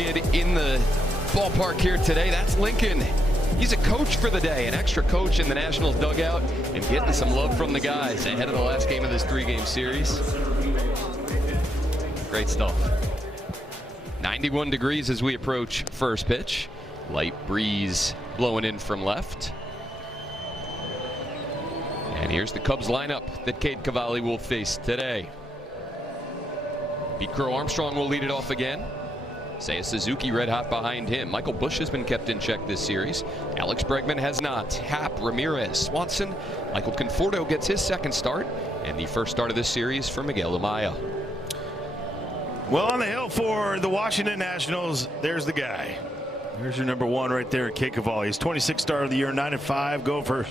kid in the ballpark here today. That's Lincoln. He's a coach for the day, an extra coach in the Nationals dugout, and getting some love from the guys ahead of the last game of this 3-game series. Great stuff. 91 degrees as we approach first pitch. Light breeze blowing in from left. And here's the Cubs lineup that Cade Cavalli will face today. Pete Crow Armstrong will lead it off again. Seiya Suzuki red hot behind him. Michael Busch has been kept in check this series. Alex Bregman has not. Happ, Ramirez, Swanson. Michael Conforto gets his second start. And the first start of this series for Miguel Amaya. Well, on the hill for the Washington Nationals, there's the guy. There's your number 1 right there, Cade Cavalli. He's 26th start of the year, 9-5, going for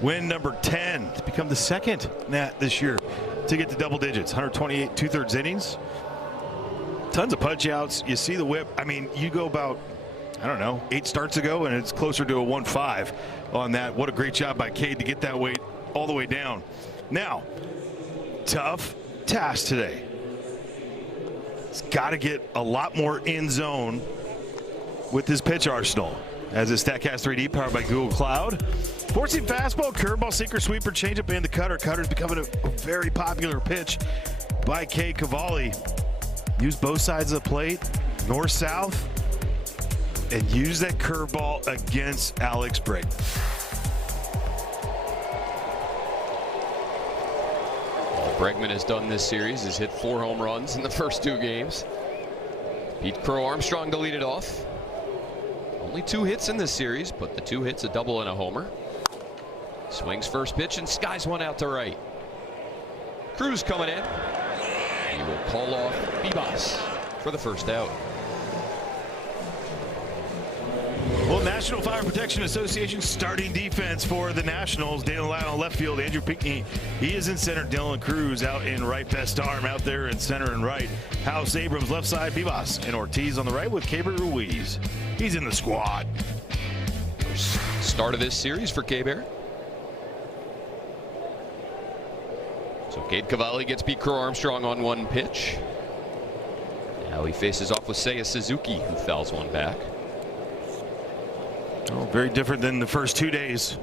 win number 10 to become the second Nat this year to get to double digits. 128 2/3 innings. Tons of punch outs. You see the whip. I mean, you go about, I don't know, 8 starts ago, and it's closer to a 1.5 on that. What a great job by Cade to get that weight all the way down. Now, tough task today. It's got to get a lot more in zone with his pitch arsenal. As his StatCast 3D powered by Google Cloud. Forcing fastball, curveball, sinker, sweeper, changeup, and the cutter. Cutter's becoming a very popular pitch by Cade Cavalli. Use both sides of the plate, north-south, and use that curveball against Alex Bregman. All Bregman has done this series is hit 4 home runs in the first 2 games. Pete Crow Armstrong to lead it off. Only 2 hits in this series, but the 2 hits, a double and a homer. Swings first pitch and skies one out to right. Cruz coming in. He will call off Bibas for the first out. Well, National Fire Protection Association starting defense for the Nationals. Dalen Lyon on left field. Andrew Pinckney, he is in center. Dylan Cruz out in right. Best arm out there in center and right. House Abrams left side. Bibas and Ortiz on the right with Keibert Ruiz. He's in the squad. First start of this series for Keibert. So Cade Cavalli gets Pete Crow Armstrong on 1 pitch. Now he faces off with Seiya Suzuki, who fouls one back. Oh, very different than the first 2 days.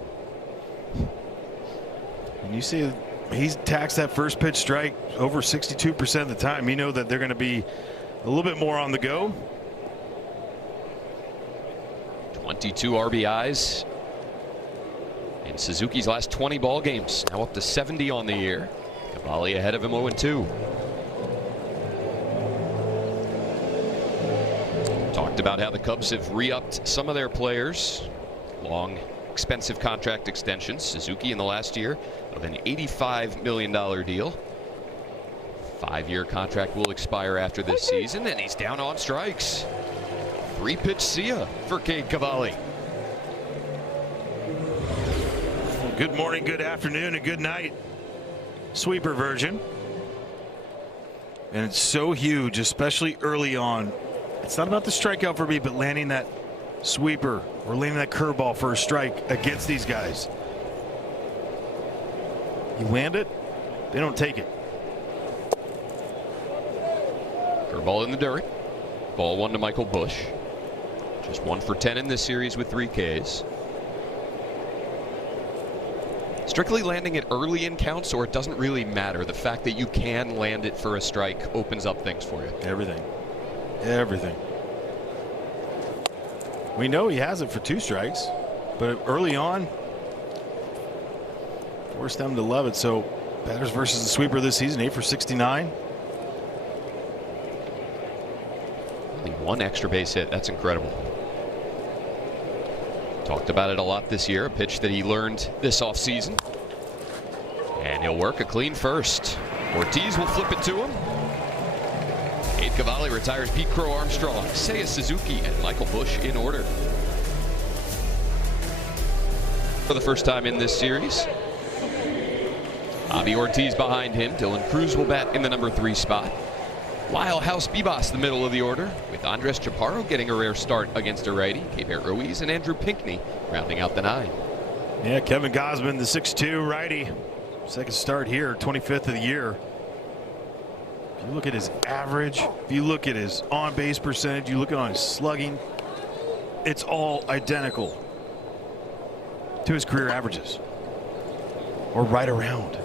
And you see he's taxed that first pitch strike over 62% of the time. You know that they're going to be a little bit more on the go. 22 RBIs in Suzuki's last 20 ball games. Now up to 70 on the year. Cavalli ahead of him 0-2. Talked about how the Cubs have re-upped some of their players. Long, expensive contract extensions. Suzuki in the last year of an $85 million deal. 5-year contract will expire after this season, and he's down on strikes. 3-pitch Seiya for Cade Cavalli. Good morning, good afternoon, and good night. Sweeper version. And it's so huge, especially early on. It's not about the strikeout for me, but landing that sweeper or landing that curveball for a strike against these guys. You land it, they don't take it. Curveball in the dirt. Ball 1 to Michael Busch. Just 1 for 10 in this series with 3 Ks. Strictly landing it early in counts, or it doesn't really matter. The fact that you can land it for a strike opens up things for you. Everything. Everything. We know he has it for 2 strikes, but early on, forced them to love it. So batters versus the sweeper this season, 8 for 69. Only 1 extra base hit. That's incredible. Talked about it a lot this year. A pitch that he learned this offseason. And he'll work a clean first. Ortiz will flip it to him. Cade Cavalli retires Pete Crow Armstrong, Seiya Suzuki, and Michael Busch in order. For the first time in this series, Javi Ortiz behind him. Dylan Cruz will bat in the number 3 spot. Lyle House Bibas the middle of the order, with Andres Chaparro getting a rare start against a righty. Keibert Ruiz and Andrew Pinckney rounding out the 9. Yeah, Kevin Gausman, the 6'2 righty. Second start here, 25th of the year. If you look at his average, if you look at his on-base percentage, you look at his slugging, it's all identical to his career averages, or right around.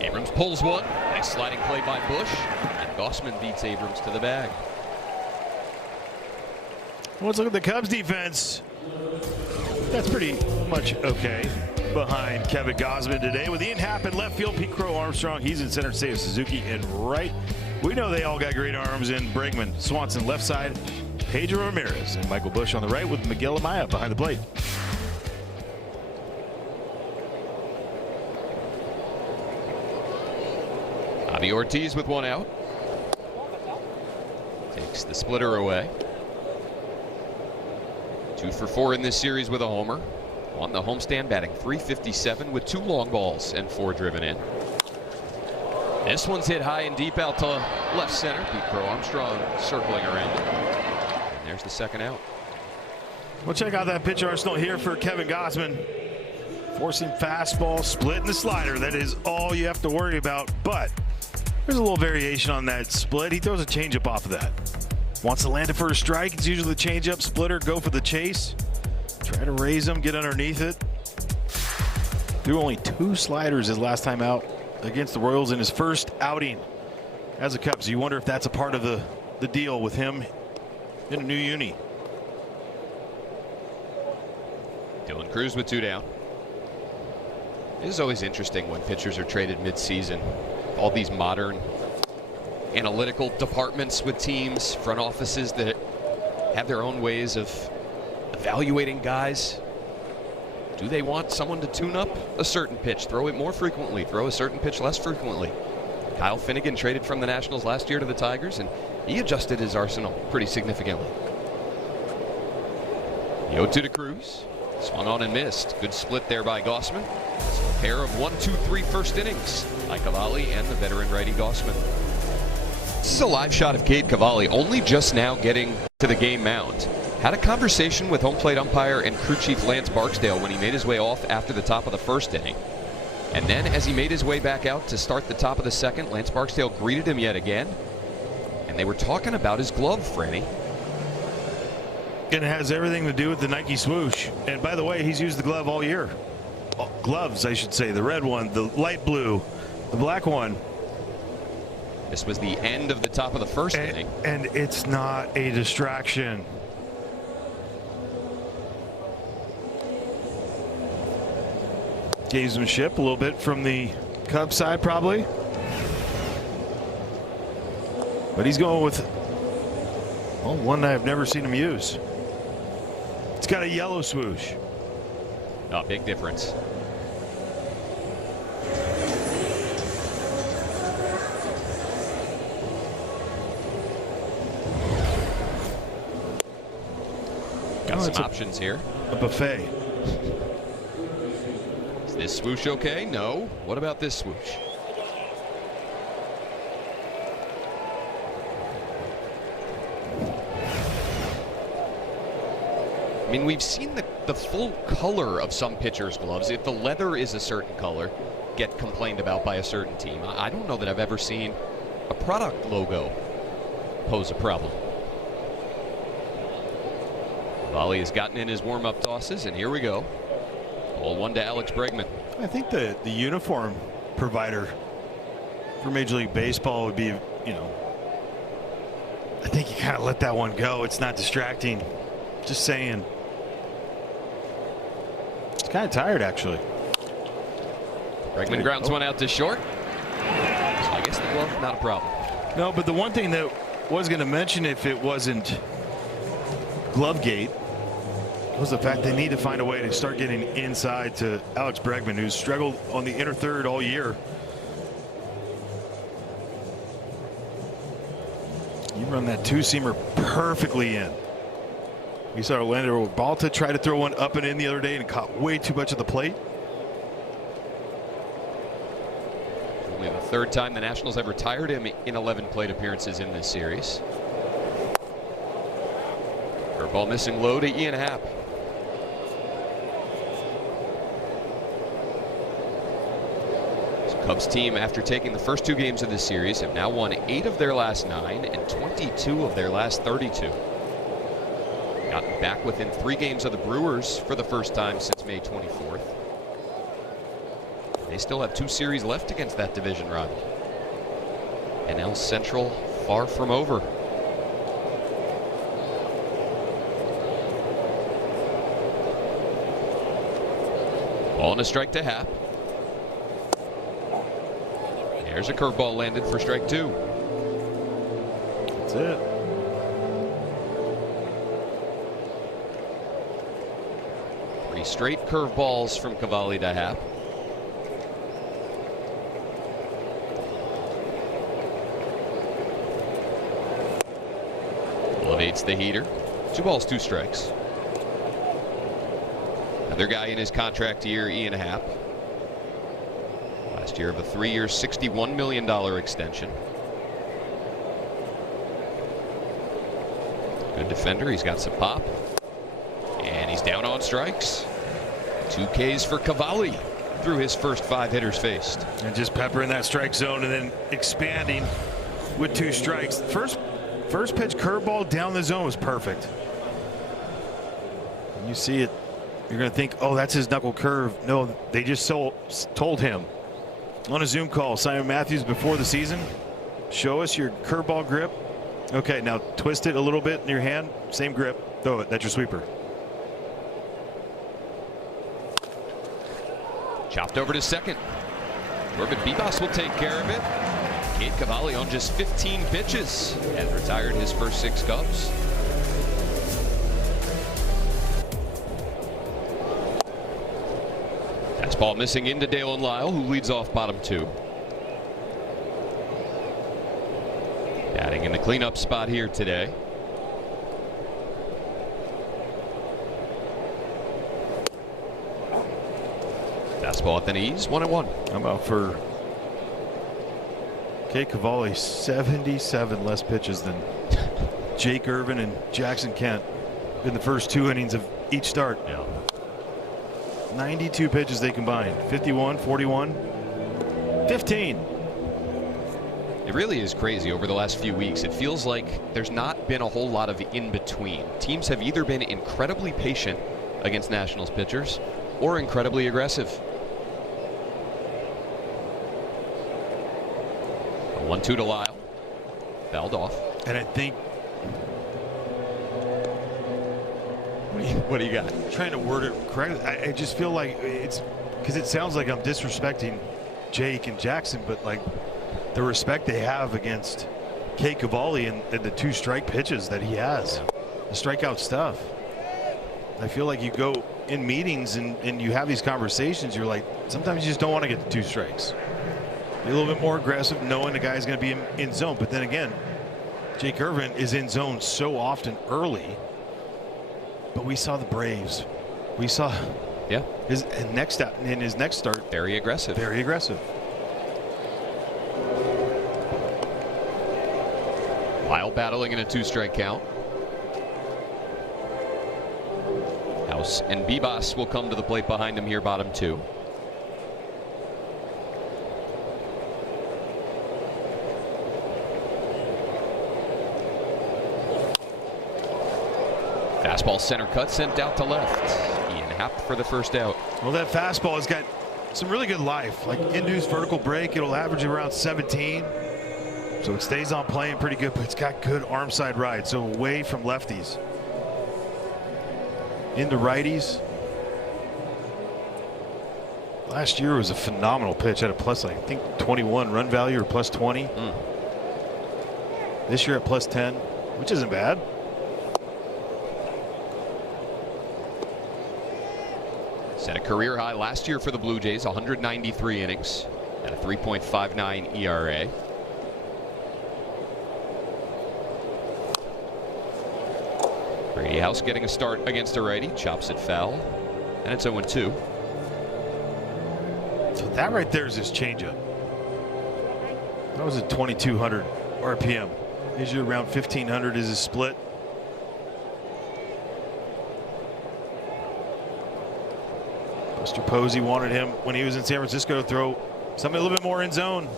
Abrams pulls one. Nice sliding play by Bush. And Gossman beats Abrams to the bag. Let's look at the Cubs defense. That's pretty much okay behind Kevin Gossman today. With Ian Happ in left field, Pete Crow Armstrong, he's in center, Seiya Suzuki in right. We know they all got great arms in Bregman, Swanson left side, Pedro Ramirez, and Michael Bush on the right with Miguel Amaya behind the plate. Javi Ortiz with one out. Takes the splitter away. 2 for 4 in this series with a homer. On the homestand, batting .357 with 2 long balls and 4 driven in. This one's hit high and deep out to left center. Pete Crow Armstrong circling around it. And there's the second out. We'll check out that pitch arsenal here for Kevin Gossman. Forcing fastball, splitting the slider. That is all you have to worry about. But there's a little variation on that split. He throws a changeup off of that. Wants to land it for a strike. It's usually the changeup, splitter, go for the chase. Try to raise him, get underneath it. Threw only 2 sliders his last time out against the Royals in his first outing as a Cub. So you wonder if that's a part of the deal with him in a new uni. Dylan Cruz with 2 down. It is always interesting when pitchers are traded mid-season. All these modern analytical departments with teams, front offices that have their own ways of evaluating guys. Do they want someone to tune up a certain pitch, throw it more frequently, throw a certain pitch less frequently? Kyle Finnegan traded from the Nationals last year to the Tigers, and he adjusted his arsenal pretty significantly. The 0-2 to Cruz. Swung on and missed. Good split there by Gossman. A pair of 1-2-3 first innings by Cavalli and the veteran righty Gossman. This is a live shot of Cade Cavalli, only just now getting to the game mound. Had a conversation with home plate umpire and crew chief Lance Barksdale when he made his way off after the top of the first inning. And then as he made his way back out to start the top of the second, Lance Barksdale greeted him yet again. And they were talking about his glove, Franny. And it has everything to do with the Nike swoosh. And by the way, he's used the glove all year. Gloves, I should say. The red one, the light blue, the black one. This was the end of the top of the first inning. And it's not a distraction. Gamesmanship a little bit from the Cubs side probably. But he's going with, well, one I've never seen him use. It's got a yellow swoosh. Oh, big difference. Got some options here. A buffet. Is this swoosh okay? No. What about this swoosh? I mean, we've seen the full color of some pitchers' gloves. If the leather is a certain color, get complained about by a certain team. I don't know that I've ever seen a product logo pose a problem. Volley has gotten in his warm-up tosses, and here we go. Ball 1 to Alex Bregman. I think the uniform provider for Major League Baseball would be, you know, I think you kind of let that one go. It's not distracting. Just saying. It's kind of tired, actually. Bregman grounds one out to short. So I guess the glove, not a problem. No, but the one thing that was going to mention if it wasn't Glovegate was the fact they need to find a way to start getting inside to Alex Bregman, who's struggled on the inner third all year. You run that 2-seamer perfectly in. We saw Orlando Balta try to throw one up and in the other day and caught way too much of the plate. Only the third time the Nationals have retired him in 11 plate appearances in this series. Curveball missing low to Ian Happ. Cubs team, after taking the first 2 games of this series, have now won 8 of their last 9 and 22 of their last 32. Gotten back within 3 games of the Brewers for the first time since May 24th. They still have 2 series left against that division rival. NL Central far from over. Ball and a strike to Happ. There's a curveball landed for strike 2. That's it. Three straight curveballs from Cavalli to Happ. Elevates the heater. 2 balls, 2 strikes. Another guy in his contract year, Ian Happ. Last year of a 3-year, $61 million extension. Good defender. He's got some pop. And he's down on strikes. 2 Ks for Cavalli through his first 5 hitters faced. And just peppering that strike zone and then expanding with 2 strikes. First pitch curveball down the zone was perfect. When you see it, you're going to think, oh, that's his knuckle curve. No, they just told him on a Zoom call, Simon Matthews, before the season, show us your curveball grip. Okay, now twist it a little bit in your hand. Same grip. Throw it. That's your sweeper. Chopped over to second. Corbin Bibas will take care of it. Cade Cavalli on just 15 pitches has retired his first 6 Cubs. Fastball missing into Dalen Lyle, who leads off bottom 2. Batting in the cleanup spot here today. Fastball at the knees, 1-1. How about for Cade Cavalli, 77 less pitches than Jake Irvin and Jackson Kent in the first 2 innings of each start. Yeah. 92 pitches they combined. 51, 41, 15. It really is crazy over the last few weeks. It feels like there's not been a whole lot of in between. Teams have either been incredibly patient against Nationals pitchers or incredibly aggressive. A 1-2 to Lyle. Fouled off. And I think, what do you got? I'm trying to word it correctly. I just feel like it's because it sounds like I'm disrespecting Jake and Jackson, but like the respect they have against Cade Cavalli and the 2 strike pitches that he has, the strikeout stuff. I feel like you go in meetings and you have these conversations, you're like, sometimes you just don't want to get the 2 strikes. Be a little bit more aggressive knowing the guy's going to be in zone. But then again, Jake Irvin is in zone so often early. But we saw the Braves. We saw his next start. Very aggressive. Very aggressive. Lyle battling in a 2-strike count. House and Bibas will come to the plate behind him here, bottom 2. Fastball center cut, sent out to left. Ian Happ for the first out. Well, that fastball has got some really good life. Like induced vertical break, it'll average around 17. So it stays on playing pretty good, but it's got good arm side ride. So away from lefties. Into righties. Last year was a phenomenal pitch. Had a plus, I think, 21 run value or plus 20. This year at plus 10, which isn't bad. Set a career high last year for the Blue Jays, 193 innings at a 3.59 ERA. Brady House getting a start against a righty, chops it foul, and it's 0-2. So that right there is his changeup. That was at 2,200 RPM. Usually around 1,500 is his split. Buster Posey wanted him when he was in San Francisco to throw Something a little bit more in zone.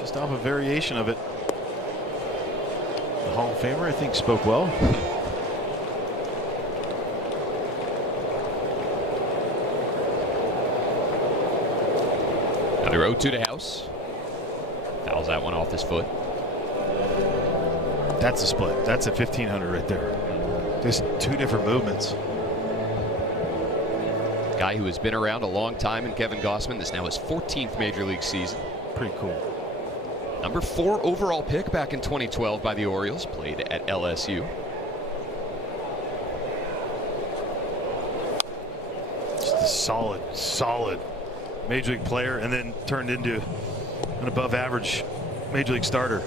Just off a variation of it. The Hall of Famer, I think, spoke well. Another 0-2 to House. Fouls that one off his foot. That's a split. That's a 1500 right there. Just two different movements. Guy who has been around a long time in Kevin Gausman. This now his 14th major league season. Pretty cool. Number 4 overall pick back in 2012 by the Orioles. Played at LSU. Just a solid major league player, and then turned into an above average major league starter.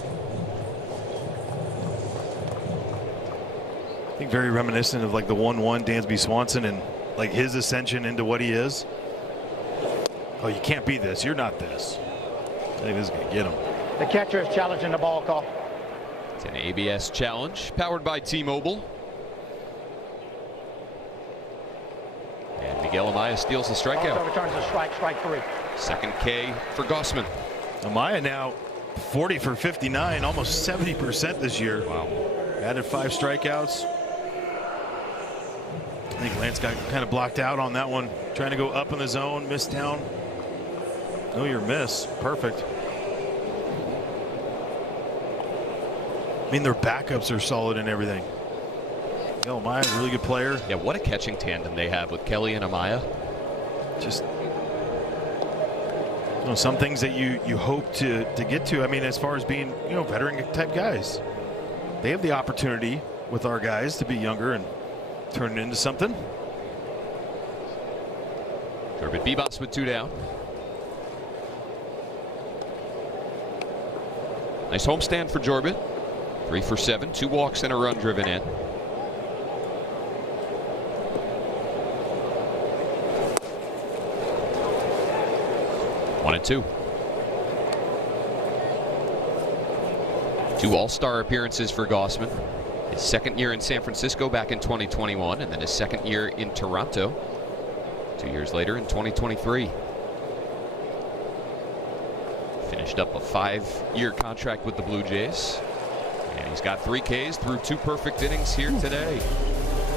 I think very reminiscent of like the 1-1 Dansby Swanson and like his ascension into what he is. Oh, you can't be this. You're not this. I think this is going to get him. The catcher is challenging the ball call. It's an ABS challenge powered by T-Mobile. And Miguel Amaya steals the strikeout. Also returns a strike 3. Second K for Gausman. Amaya now 40 for 59, almost 70% this year. Wow. Added 5 strikeouts. I think Lance got kind of blocked out on that one. Trying to go up in the zone, miss down. Know your miss. Perfect. I mean, their backups are solid and everything. Miguel Amaya, really good player. Yeah, what a catching tandem they have with Kelly and Amaya. Just some things that you hope to get to. I mean, as far as being veteran type guys, they have the opportunity with our guys to be younger and turn it into something. Corbett Bibas with 2 down. Nice homestand for Jorbit. 3 for 7, 2 walks and a run driven in. One and 2. 2 All-Star appearances for Gausman. His second year in San Francisco back in 2021, and then his second year in Toronto 2 years later in 2023. Finished up a 5-year contract with the Blue Jays. And he's got 3 Ks through 2 perfect innings here today.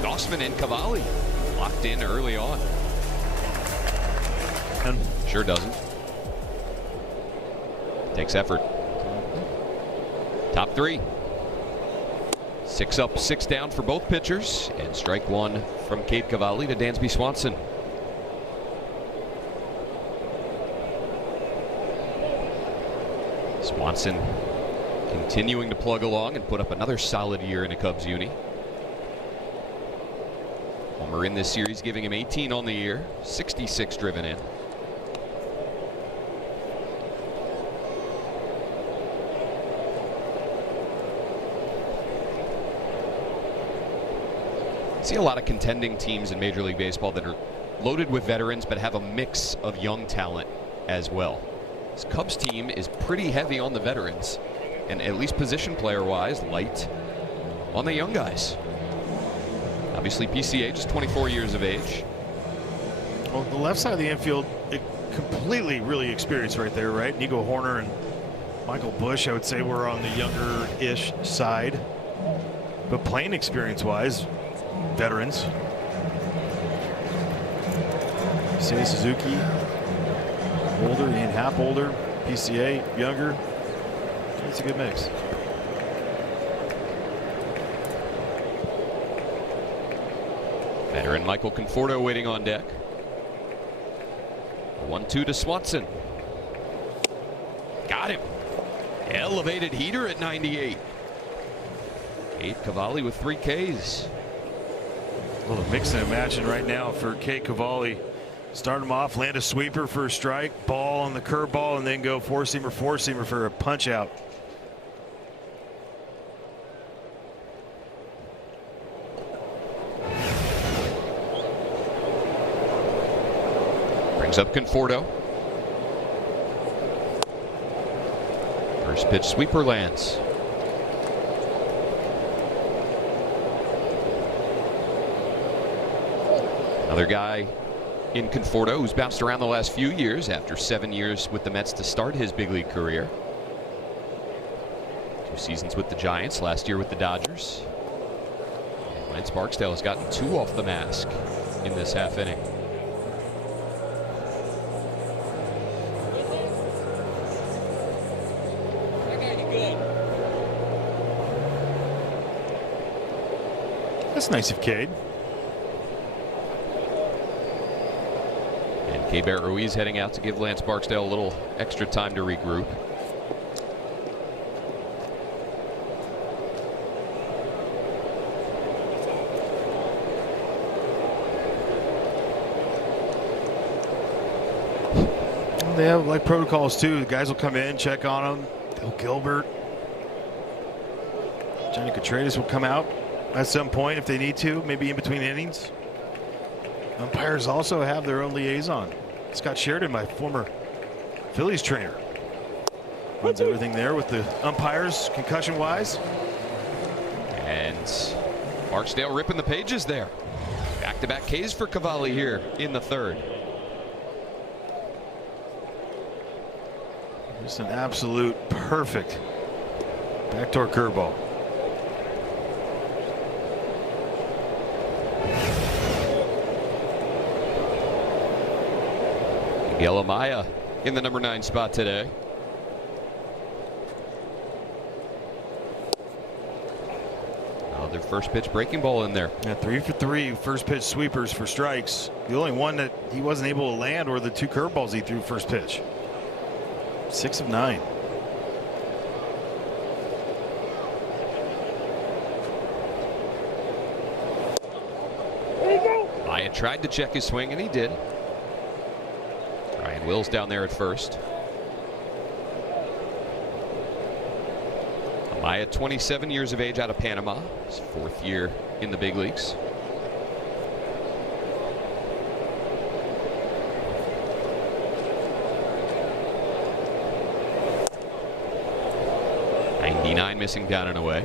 Gausman and Cavalli locked in early on. Sure doesn't. Takes effort. Top 3. 6 up, 6 down for both pitchers. And strike 1 from Cade Cavalli to Dansby Swanson. Swanson continuing to plug along and put up another solid year in a Cubs uni. Homer in this series, giving him 18 on the year, 66 driven in. See a lot of contending teams in Major League Baseball that are loaded with veterans but have a mix of young talent as well. This Cubs team is pretty heavy on the veterans, and at least position player wise, light on the young guys. Obviously PCA just 24 years of age. Well, the left side of the infield, completely really experienced right there, right? Nico Horner and Michael Bush, I would say, were on the younger-ish side. But playing experience-wise, veterans. Say Suzuki, older, Ian Happ older, PCA younger. It's a good mix. Veteran Michael Conforto waiting on deck. 1-2 to Swanson. Got him. Elevated heater at 98. Cade Cavalli with 3 Ks. A little mixing and matching right now for Cade Cavalli. Start him off, land a sweeper for a strike, ball on the curveball, and then go four-seamer for a punch out. Brings up Conforto. First pitch sweeper lands. Another guy in Conforto, who's bounced around the last few years after 7 years with the Mets to start his big league career. 2 seasons with the Giants, last year with the Dodgers. And Lance Barksdale has gotten 2 off the mask in this half inning. That's nice of Cade. And K-Bear Ruiz heading out to give Lance Barksdale a little extra time to regroup. They have like protocols too. The guys will come in, check on them. Bill Gilbert, Johnny Contreras will come out at some point if they need to, maybe in between innings. Umpires also have their own liaison. Scott Sheridan, my former Phillies trainer, runs everything there with the umpires, concussion-wise. And Barksdale ripping the pages there. Back-to-back Ks for Cavalli here in the 3rd. Just an absolute perfect backdoor curveball. Miguel Amaya in the number 9 spot today. Their first pitch breaking ball in there. Yeah, 3 for 3 first pitch sweepers for strikes. The only one that he wasn't able to land were the 2 curveballs he threw first pitch. 6 of 9. Amaya tried to check his swing, and he did. Ryan Wills down there at first. Amaya, 27 years of age, out of Panama. His 4th year in the big leagues. '99 missing down and away.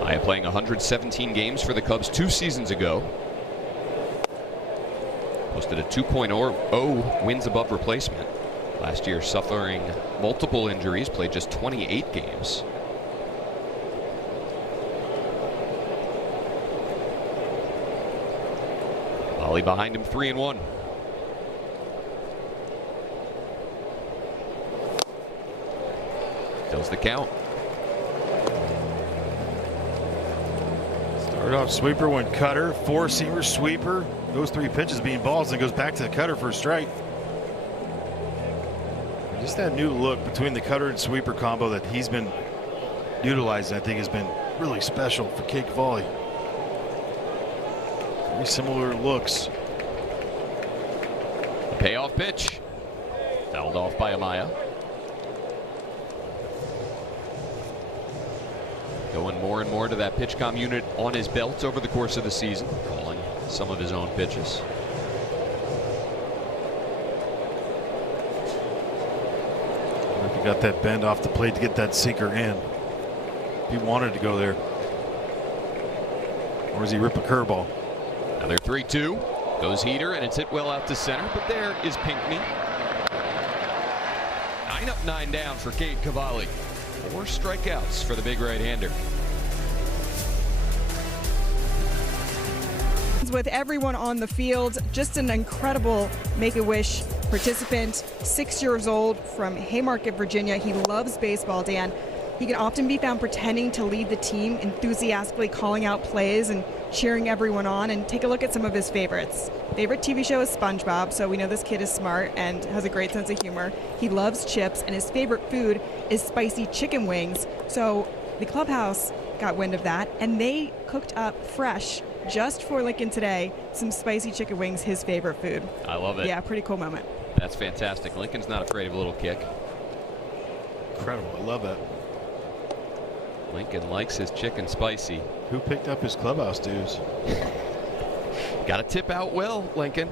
Amaya playing 117 games for the Cubs 2 seasons ago. Posted a 2.0 wins above replacement. Last year suffering multiple injuries, played just 28 games. Ollie behind him, 3-1. Does the count. Start off sweeper, went cutter, 4-seamer, sweeper. Those 3 pitches being balls, and goes back to the cutter for a strike. Just that new look between the cutter and sweeper combo that he's been utilizing, I think, has been really special for Cade Cavalli. Very similar looks. Payoff pitch. Fouled off by Amaya. Going more and more to that pitch comm unit on his belt over the course of the season, calling some of his own pitches. He got that bend off the plate to get that sinker in. He wanted to go there. Or does he rip a curveball? Another 3-2. Goes heater, and it's hit well out to center, but there is Pinkney. 9 up, 9 down for Cade Cavalli. 4 strikeouts for the big right-hander. With everyone on the field, just an incredible Make-A-Wish participant, 6 years old, from Haymarket, Virginia. He loves baseball, Dan. He can often be found pretending to lead the team, enthusiastically calling out plays and cheering everyone on. And take a look at some of his favorites. Favorite TV show is SpongeBob, so we know this kid is smart and has a great sense of humor. He loves chips, and his favorite food is spicy chicken wings. So the clubhouse got wind of that, and they cooked up fresh, just for Lincoln today, some spicy chicken wings, his favorite food. I love it. Yeah, pretty cool moment. That's fantastic. Lincoln's not afraid of a little kick. Incredible. I love that. Lincoln likes his chicken spicy. Who picked up his clubhouse dues? Got to tip out well, Lincoln.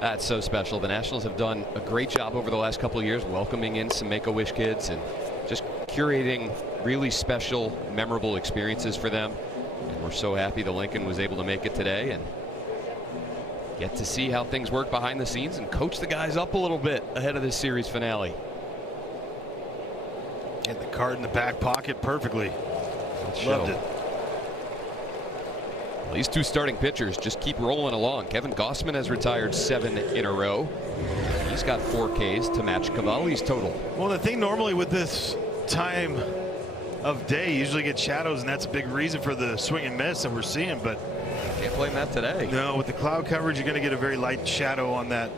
That's so special. The Nationals have done a great job over the last couple of years welcoming in some Make-A-Wish kids and just curating really special, memorable experiences for them. And we're so happy the Lincoln was able to make it today and get to see how things work behind the scenes and coach the guys up a little bit ahead of this series finale. Get the card in the back pocket perfectly. Loved it. Well, these two starting pitchers just keep rolling along. Kevin Gossman has retired 7 in a row. He's got 4 Ks to match Cavalli's total. Well, the thing normally with this time of day, you usually get shadows, and that's a big reason for the swing and miss that we're seeing, but can't blame that today. No, with the cloud coverage, you're going to get a very light shadow on that.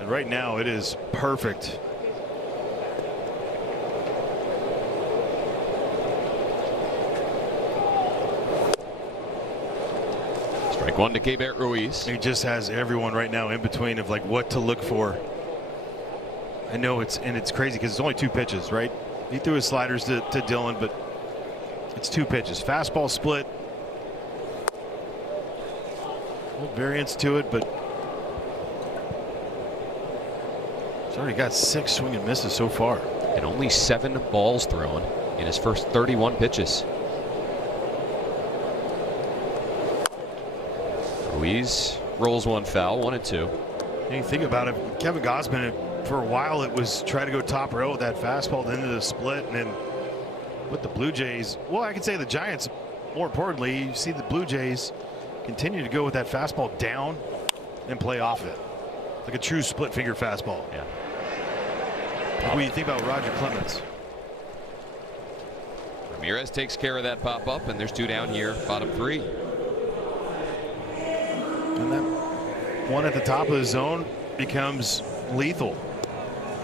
And right now, it is perfect. Strike one to Keibert Ruiz. He just has everyone right now in between of like what to look for. I know it's crazy because it's only 2 pitches, right? He threw his sliders to Dylan, but it's 2 pitches. Fastball split. A little variance to it, but he's already got 6 swing and misses so far. And only 7 balls thrown in his first 31 pitches. Ruiz rolls one foul, 1-2. And you think about it, Kevin Gossman, for a while it was try to go top row with that fastball, then into the split, and then with the Blue Jays, well, I could say the Giants, more importantly, you see the Blue Jays continue to go with that fastball down and play off it. Like a true split finger fastball. Yeah. What do you think about Roger Clemens? Ramirez takes care of that pop up, and there's 2 down here, bottom 3. And that one at the top of the zone becomes lethal.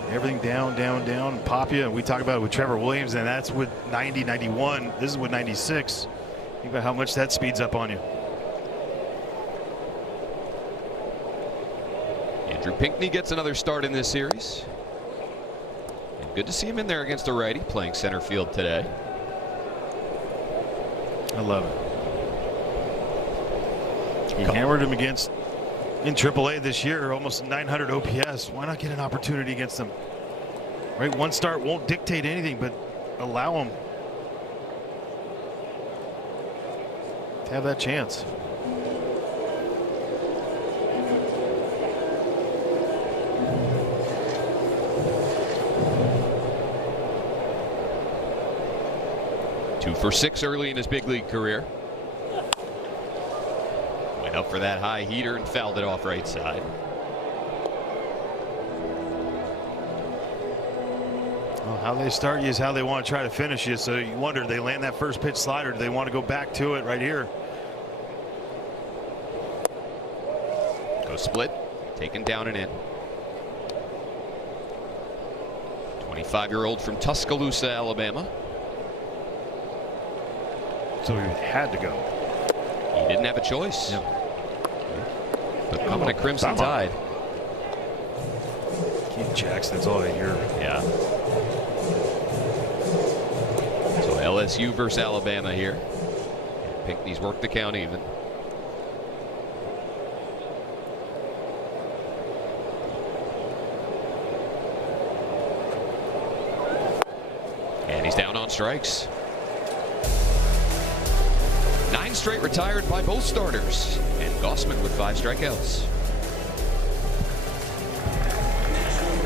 Everything down, down, down, pop you. And we talk about it with Trevor Williams, and that's with 90, 91. This is with 96. Think about how much that speeds up on you. Andrew Pinckney gets another start in this series. And good to see him in there against a righty playing center field today. I love it. He hammered him against in AAA this year, almost 900 OPS. Why not get an opportunity against them? Right, one start won't dictate anything, but allow him to have that chance. Two for 6 early in his big league career. Went up for that high heater and fouled it off right side. Well, how they start you is how they want to try to finish you. So you wonder, they land that first pitch slider, do they want to go back to it right here? Go split, taken down and in. 25-year-old from Tuscaloosa, Alabama. So he had to go. He didn't have a choice. Yeah. But coming to Crimson Tide. Keith Jackson, that's all I hear. Yeah. So LSU versus Alabama here. Pinckney's worked the count even. And he's down on strikes. 9 straight retired by both starters, and Gossman with 5 strikeouts.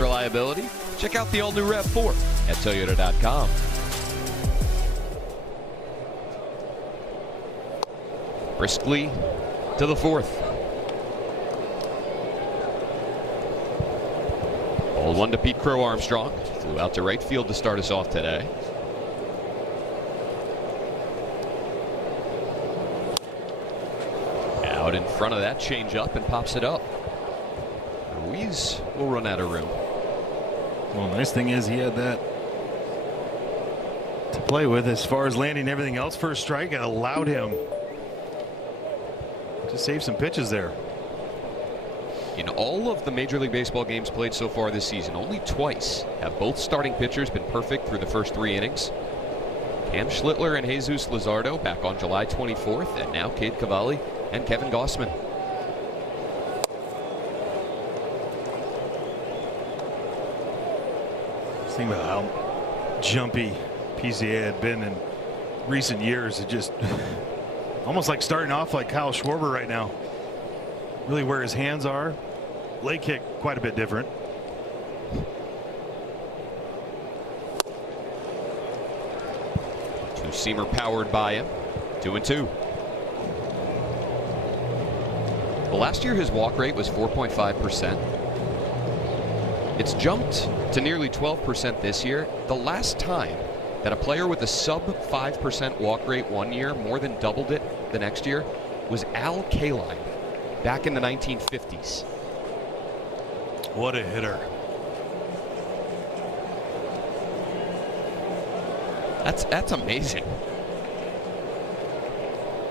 Reliability? Check out the all-new RAV4 at Toyota.com. Briskly to the 4th. Ball 1 to Pete Crow Armstrong. Flew out to right field to start us off today. Out in front of that changeup and pops it up. Ruiz will run out of room. Well, the nice thing is he had that to play with as far as landing everything else for a strike, and allowed him to save some pitches there. In all of the Major League Baseball games played so far this season, only twice have both starting pitchers been perfect through the first 3 innings. Cam Schlittler and Jesus Luzardo back on July 24th, and now Cade Cavalli and Kevin Gossman. Just think about how jumpy PCA had been in recent years. It just almost like starting off like Kyle Schwarber right now. Really where his hands are. Leg kick quite a bit different. Two-seamer powered by him. 2-2. Well, last year his walk rate was 4.5%. It's jumped to nearly 12% this year. The last time that a player with a sub 5% walk rate one year more than doubled it the next year was Al Kaline back in the 1950s. What a hitter. That's amazing.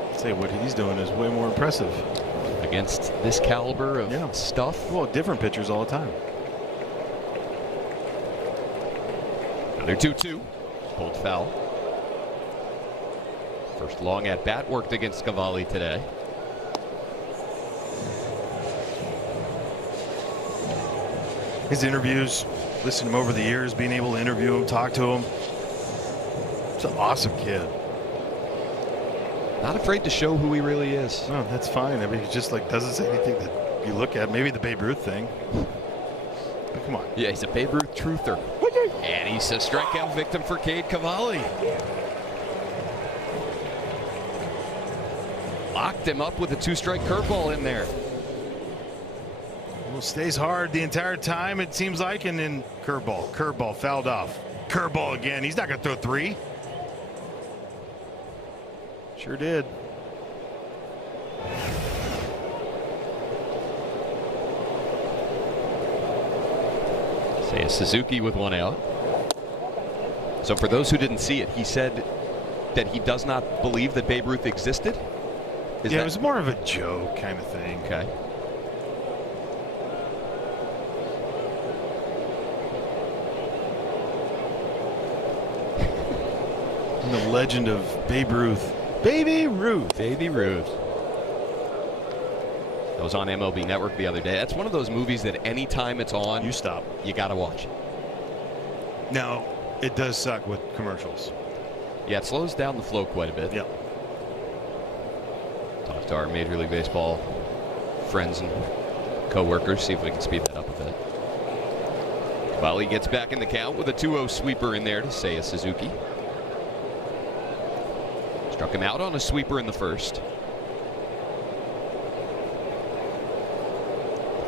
I'd say what he's doing is way more impressive. Against this caliber of stuff. Well, different pitchers all the time. Another 2-2. Pulled foul. First long at bat worked against Cavalli today. His interviews, listening to him over the years, being able to interview him, talk to him. He's an awesome kid. Not afraid to show who he really is. No, that's fine. I mean, he just like doesn't say anything that you look at. Maybe the Babe Ruth thing. But come on. Yeah, he's a Babe Ruth truther. And he's a strikeout victim for Cade Cavalli. Locked him up with a two-strike curveball in there. Well, stays hard the entire time, it seems like, and then curveball, fouled off. Curveball again. He's not going to throw three. Sure did. Seiya Suzuki with one out. So for those who didn't see it, he said that he does not believe that Babe Ruth existed. It was more of a joke kind of thing. Okay. And the legend of Babe Ruth. Baby Ruth. Baby Ruth. That was on MLB Network the other day. That's one of those movies that anytime it's on, you stop. You got to watch it. Now, it does suck with commercials. Yeah, it slows down the flow quite a bit. Yep. Talk to our Major League Baseball friends and co-workers, see if we can speed that up a bit. Cavalli gets back in the count with a 2-0 sweeper in there to Seiya Suzuki. Struck him out on a sweeper in the first.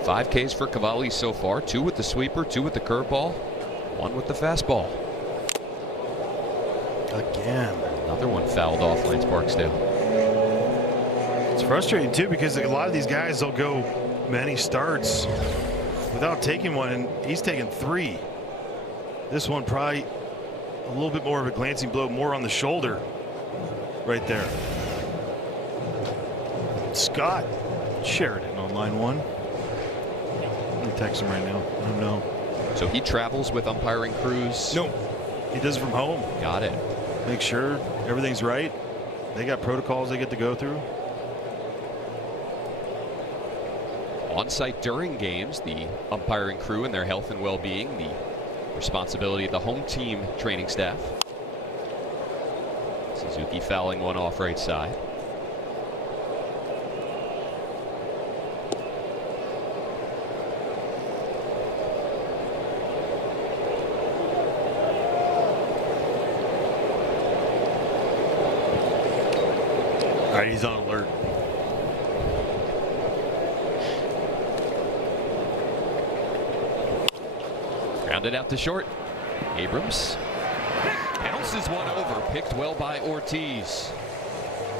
5 Ks for Cavalli so far. 2 with the sweeper, 2 with the curveball, 1 with the fastball. Again. Another one fouled off Lance Barksdale. It's frustrating too because a lot of these guys, they'll go many starts without taking one, and he's taken 3. This one probably a little bit more of a glancing blow, more on the shoulder right there. Scott Sheridan on line 1. I'm gonna text him right now. I don't know. So he travels with umpiring crews? No, he does it from home. Got it. Make sure everything's right. They got protocols they get to go through. On site during games, the umpiring crew and their health and well-being, the responsibility of the home team training staff. Suzuki fouling one off right side. All right, he's on alert. Grounded out to short. Abrams bounces one over, picked well by Ortiz.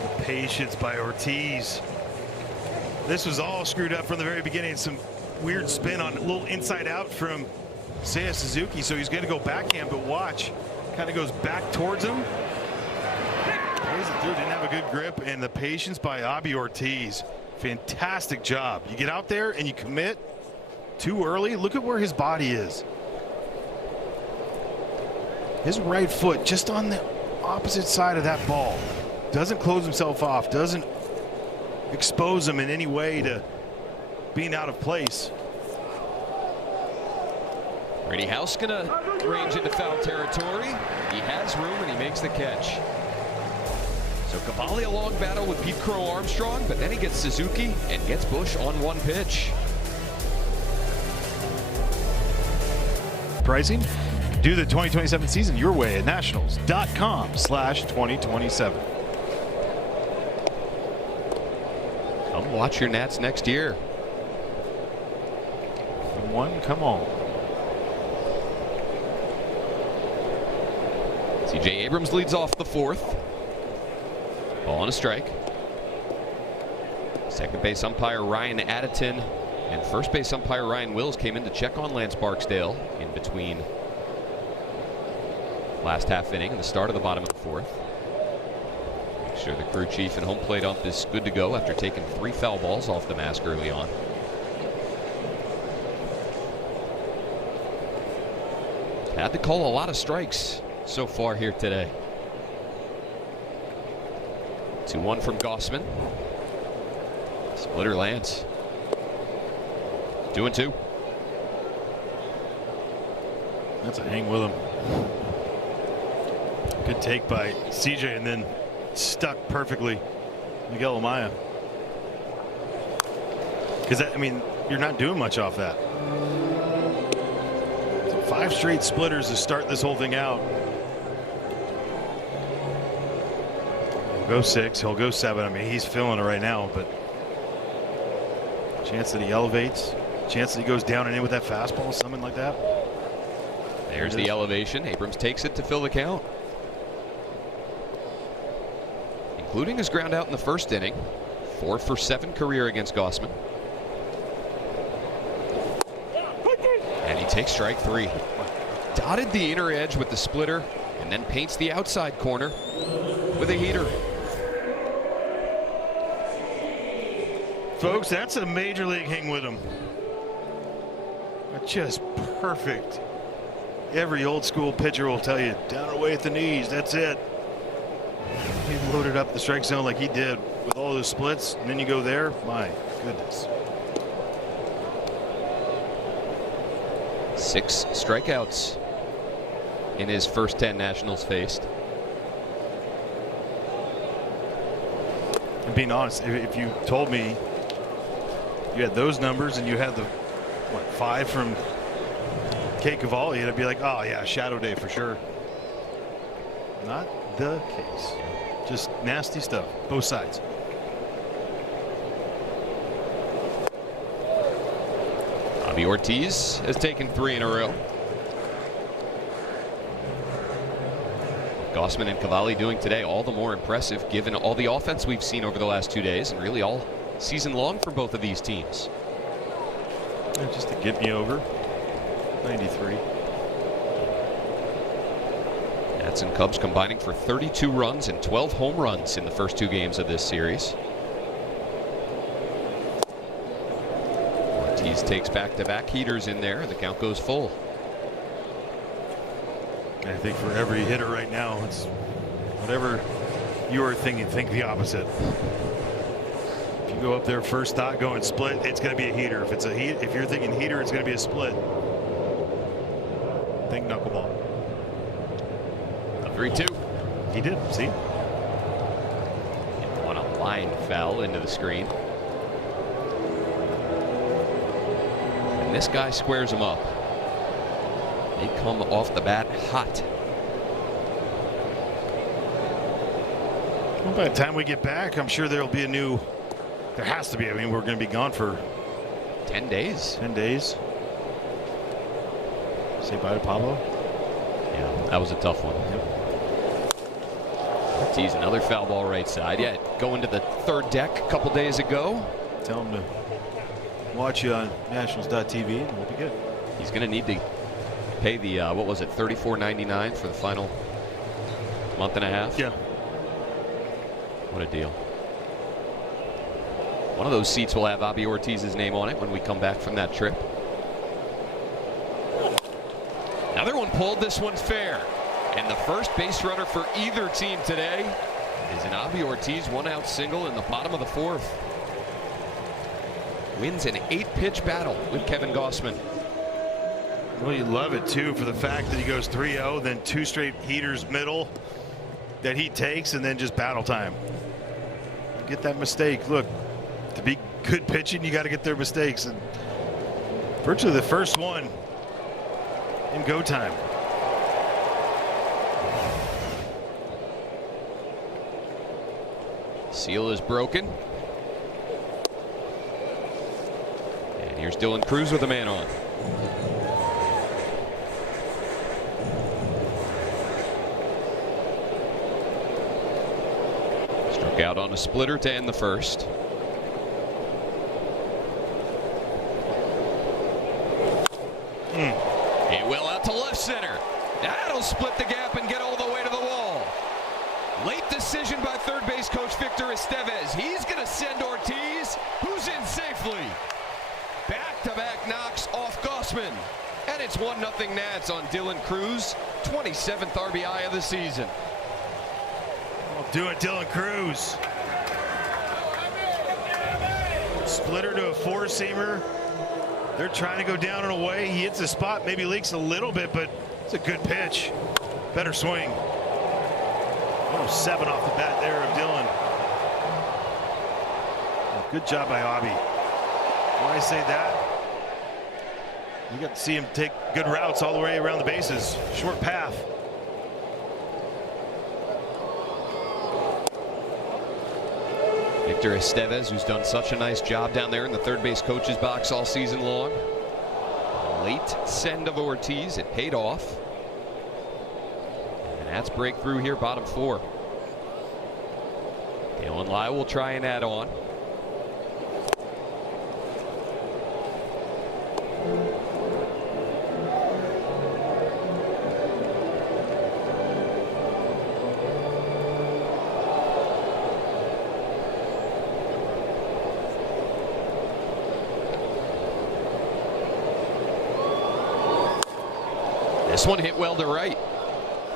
The patience by Ortiz. This was all screwed up from the very beginning. Some weird spin on a little inside out from Seiya Suzuki, so he's going to go backhand, but watch. Kind of goes back towards him. Plays it through, didn't have a good grip, and the patience by Abby Ortiz. Fantastic job. You get out there and you commit too early. Look at where his body is. His right foot just on the opposite side of that ball. Doesn't close himself off. Doesn't expose him in any way to being out of place. Brady House gonna range into foul territory. He has room and he makes the catch. So Cavalli a long battle with Pete Crow Armstrong, but then he gets Suzuki and gets Bush on one pitch. Pricing? Do the 2027 season your way at nationals.com/2027. Come watch your Nats next year. One, come on. CJ Abrams leads off the fourth. Ball and a strike. Second base umpire Ryan Additon and first base umpire Ryan Wills came in to check on Lance Barksdale in between last half inning and the start of the bottom of the fourth. Make sure the crew chief and home plate ump is good to go after taking 3 foul balls off the mask early on. Had to call a lot of strikes so far here today. 2-1 from Gossman. Splitter lands. 2-2. That's a hang with him. Good take by CJ and then stuck perfectly Miguel Amaya. Because I mean, you're not doing much off that. So 5 straight splitters to start this whole thing out. He'll go 6, he'll go 7. I mean, he's feeling it right now, but chance that he elevates, chance that he goes down and in with that fastball, something like that. There's the elevation. Abrams takes it to fill the count, including his ground out in the first inning. 4 for 7 career against Gossman. And he takes strike 3. Dotted the inner edge with the splitter and then paints the outside corner with a heater. Folks, that's a major league hang with him. Just perfect. Every old school pitcher will tell you, down away at the knees, that's it. He loaded up the strike zone like he did with all those splits, and then you go there, my goodness. 6 strikeouts in his first 10 Nationals faced. And being honest, if you told me you had those numbers and you had the 5 from K. Cavalli, I'd be like, oh yeah, shadow day for sure. Not the case. Just nasty stuff, both sides. Bobby Ortiz has taken 3 in a row. Gossman and Cavalli doing today all the more impressive given all the offense we've seen over the last 2 days and really all season long for both of these teams. And just to get me over 93. Nats and Cubs combining for 32 runs and 12 home runs in the first 2 games of this series. Ortiz takes back-to-back heaters in there and the count goes full. I think for every hitter right now, it's whatever you are thinking, think the opposite. If you go up there first thought going split, it's going to be a heater. If it's a heat, if you're thinking heater, it's going to be a split. Think knuckleball. A 3-2. He did. See? On a line foul into the screen. And this guy squares him up. They come off the bat hot. Well, by the time we get back, I'm sure there'll be a new. There has to be. I mean, we're going to be gone for 10 days. 10 days. Say bye to Pablo. Yeah, that was a tough one. Yep. Ortiz, another foul ball right side. Yeah, going to the 3rd deck a couple days ago. Tell him to watch you on nationals.tv and we'll be good. He's going to need to pay the what was it, $34.99 for the final month and a half. Yeah. What a deal. One of those seats will have Bobby Ortiz's name on it when we come back from that trip. Another one pulled. This one's fair. And the first base runner for either team today is an Bobby Ortiz 1-out single in the bottom of the 4th. Wins an 8-pitch battle with Kevin Gossman. Well, you love it too for the fact that he goes 3-0, then 2 straight heaters middle that he takes, and then just battle time. Get that mistake. Look, to be good pitching, you got to get their mistakes, and virtually the first one in go time. Seal is broken. And here's Dylan Cruz with a man on. Struck out on a splitter to end the first. A well out to left center. That'll split the gap and get all the way to the wall. Late decision by third base coach Victor Estevez. He's going to send Ortiz, who's in safely. Back-to-back knocks off Gossman. And it's 1-0 Nats on Dylan Cruz, 27th RBI of the season. Well, do it, Dylan Cruz. Splitter to a four-seamer. They're trying to go down and away. He hits the spot, maybe leaks a little bit, but it's a good pitch. Better swing. 107 off the bat there of Dylan. Well, good job by Aubie. When I say that, you got to see him take good routes all the way around the bases. Short path. Victor Estevez, who's done such a nice job down there in the third base coach's box all season long. Late send of Ortiz, it paid off. And that's breakthrough here, bottom 4. Dylan Lyle will try and add on. This one hit well to right.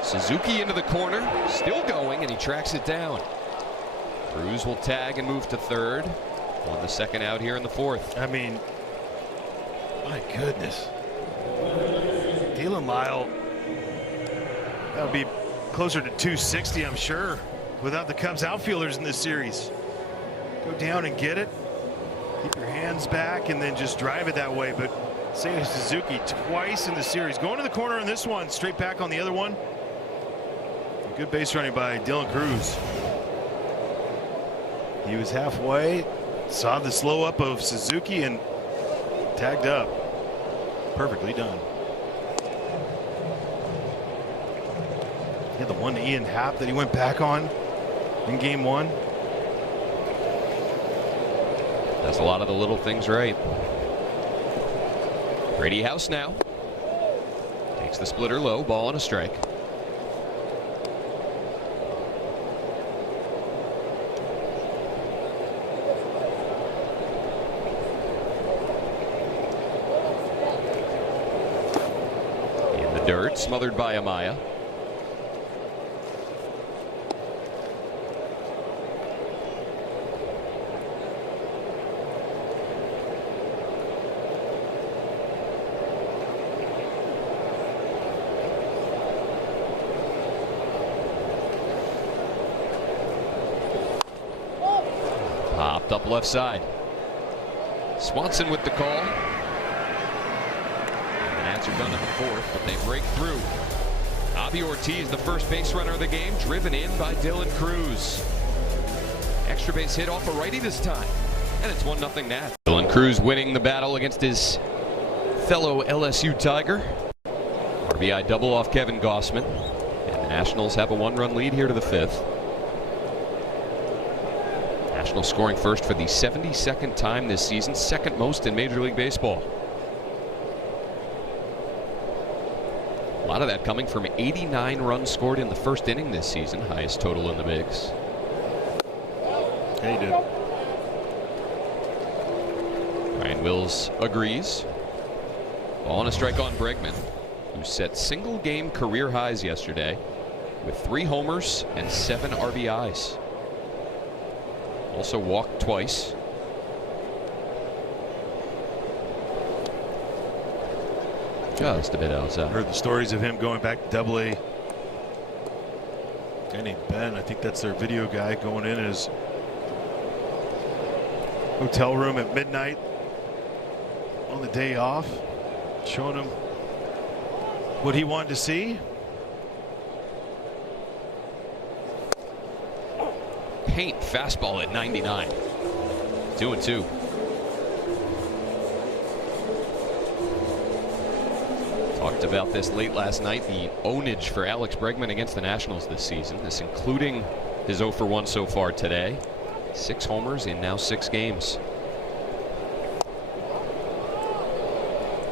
Suzuki into the corner, still going, and he tracks it down. Cruz will tag and move to third on the second out here in the fourth. I mean, my goodness. Dylan Lyle, that would be closer to 260, I'm sure, without the Cubs outfielders in this series. Go down and get it, keep your hands back, and then just drive it that way. But Seiya Suzuki twice in the series. Going to the corner on this one, straight back on the other one. Good base running by Dylan Cruz. He was halfway, saw the slow up of Suzuki and tagged up. Perfectly done. He had the one to Ian Happ that he went back on in game 1. Does a lot of the little things right. Brady House now takes the splitter low, ball and a strike. In the dirt, smothered by Amaya. Popped up left side. Swanson with the call. And the Nats are done in the fourth, but they break through. Avi Ortiz, the first base runner of the game, driven in by Dylan Cruz. Extra base hit off a righty this time, and it's 1-0 Nats. Dylan Cruz winning the battle against his fellow LSU Tiger. RBI double off Kevin Gossman, and the Nationals have a 1-run lead here to the fifth. Nationals scoring first for the 72nd time this season, second most in Major League Baseball. A lot of that coming from 89 runs scored in the first inning this season, highest total in the bigs. Yeah, he did. Ryan Wills agrees. Ball and a strike on Bregman, who set single game career highs yesterday with 3 homers and 7 RBIs. Also walked twice. Just a bit outside. Heard the stories of him going back to Double-A. Guy named Ben, I think that's their video guy, going in his hotel room at midnight on the day off, showing him what he wanted to see. Paint fastball at 99. 2-2. Talked about this late last night, the ownage for Alex Bregman against the Nationals this season. This including his 0 for 1 so far today. 6 homers in now 6 games.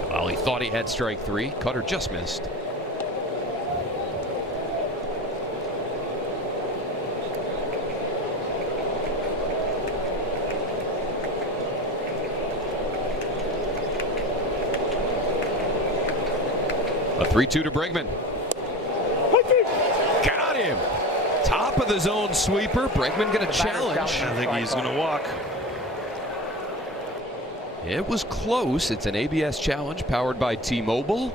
Well, he thought he had strike 3. Cutter just missed. A 3-2 to Bregman. Got him. Top of the zone sweeper. Bregman going to challenge. I think he's going to walk. It was close. It's an ABS challenge powered by T-Mobile.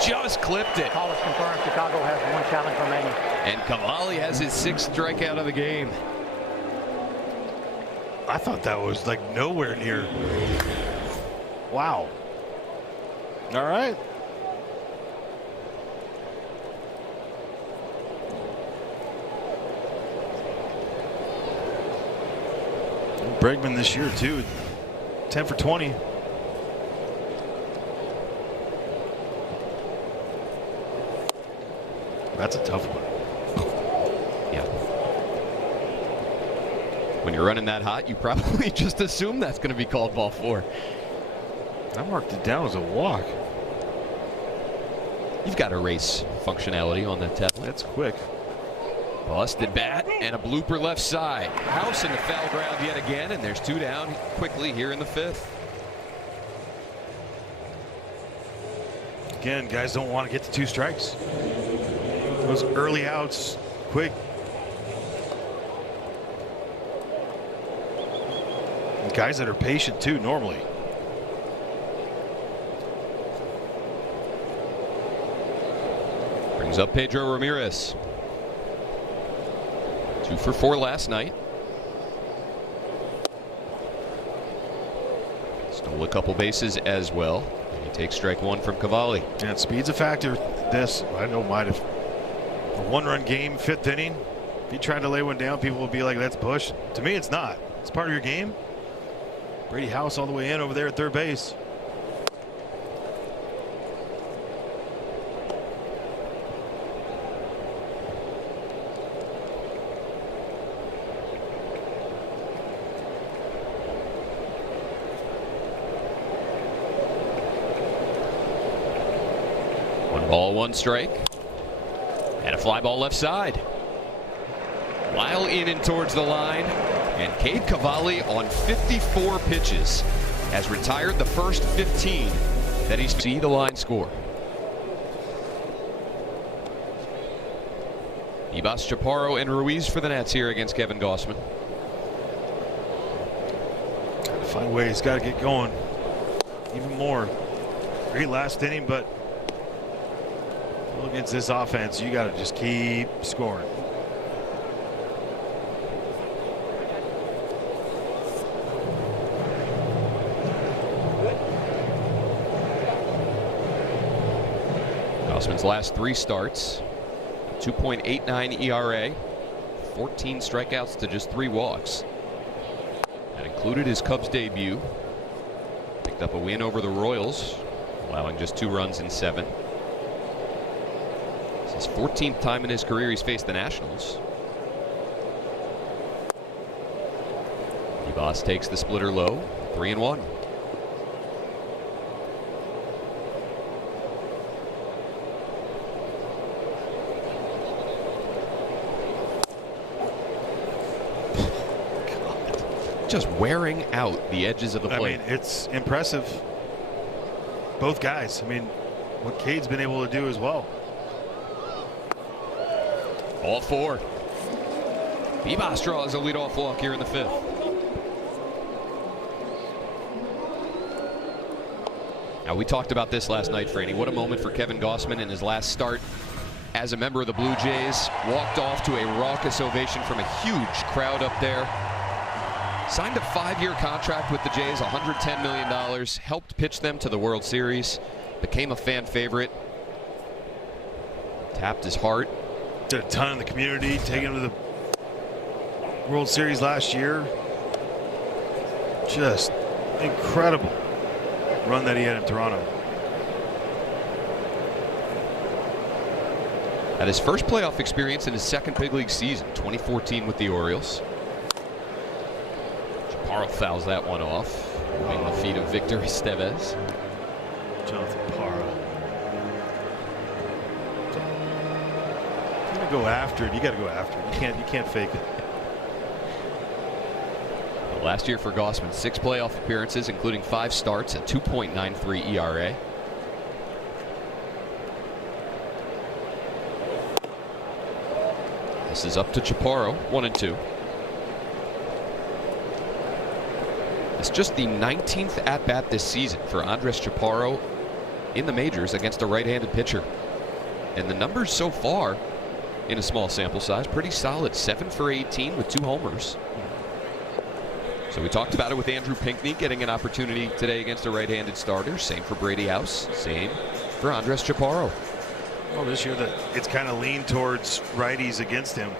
Just clipped it. Call is confirmed. Chicago has 1 challenge remaining. And Cavalli has his 6th strikeout of the game. I thought that was like nowhere near. Wow. All right. Bregman this year too, 10 for 20. That's a tough one. Yeah. When you're running that hot, you probably just assume that's going to be called ball 4. I marked it down as a walk. You've got erase functionality on that tablet. That's quick. Busted bat and a blooper left side. House in the foul ground yet again, and there's 2 down quickly here in the 5th. Again, guys don't want to get to 2 strikes. Those early outs, quick. And guys that are patient too, normally. Brings up Pedro Ramirez. 2 for 4 last night. Stole a couple bases as well. And he takes strike 1 from Cavalli. And speed's a factor. This, I don't mind if a 1-run game, 5th inning. If you try to lay one down, people will be like, that's push. To me, it's not. It's part of your game. Brady House all the way in over there at third base. Ball 1 strike. And a fly ball left side. Lyle in and towards the line. And Cade Cavalli on 54 pitches has retired the first 15 that he's see the line score. Ibas, Chaparro, and Ruiz for the Nats here against Kevin Gossman. Gotta find ways, got to get going even more. Great last inning, but against this offense, you got to just keep scoring. Gossman's last 3 starts, 2.89 ERA, 14 strikeouts to just 3 walks. That included his Cubs debut. Picked up a win over the Royals, allowing just 2 runs in 7. His 14th time in his career he's faced the Nationals. Ibas takes the splitter low, 3-1. Just wearing out the edges of the plate. I mean, it's impressive. Both guys. I mean, what Cade's been able to do as well. All 4. Ibas draws a leadoff walk here in the 5th. Now, we talked about this last night, Franny. What a moment for Kevin Gausman in his last start as a member of the Blue Jays. Walked off to a raucous ovation from a huge crowd up there. Signed a 5-year contract with the Jays, $110 million. Helped pitch them to the World Series. Became a fan favorite. Tapped his heart. Did a ton in the community, taking him to the World Series last year. Just incredible run that he had in Toronto. Had his first playoff experience in his second big league season, 2014 with the Orioles. Chaparro fouls that one off, moving the feet of Victor Estevez. Jonathan Parra. If you're gonna go after it, you got to go after it. You can't fake it. Last year for Gausman, 6 playoff appearances, including 5 starts, a 2.93 ERA. This is up to Chaparro, 1-2. It's just the 19th at-bat this season for Andres Chaparro in the majors against a right-handed pitcher. And the numbers so far, in a small sample size, pretty solid. 7 for 18 with 2 homers. So we talked about it with Andrew Pinckney getting an opportunity today against a right-handed starter. Same for Brady House. Same for Andres Chaparro. Well, this year it's kind of leaned towards righties against him.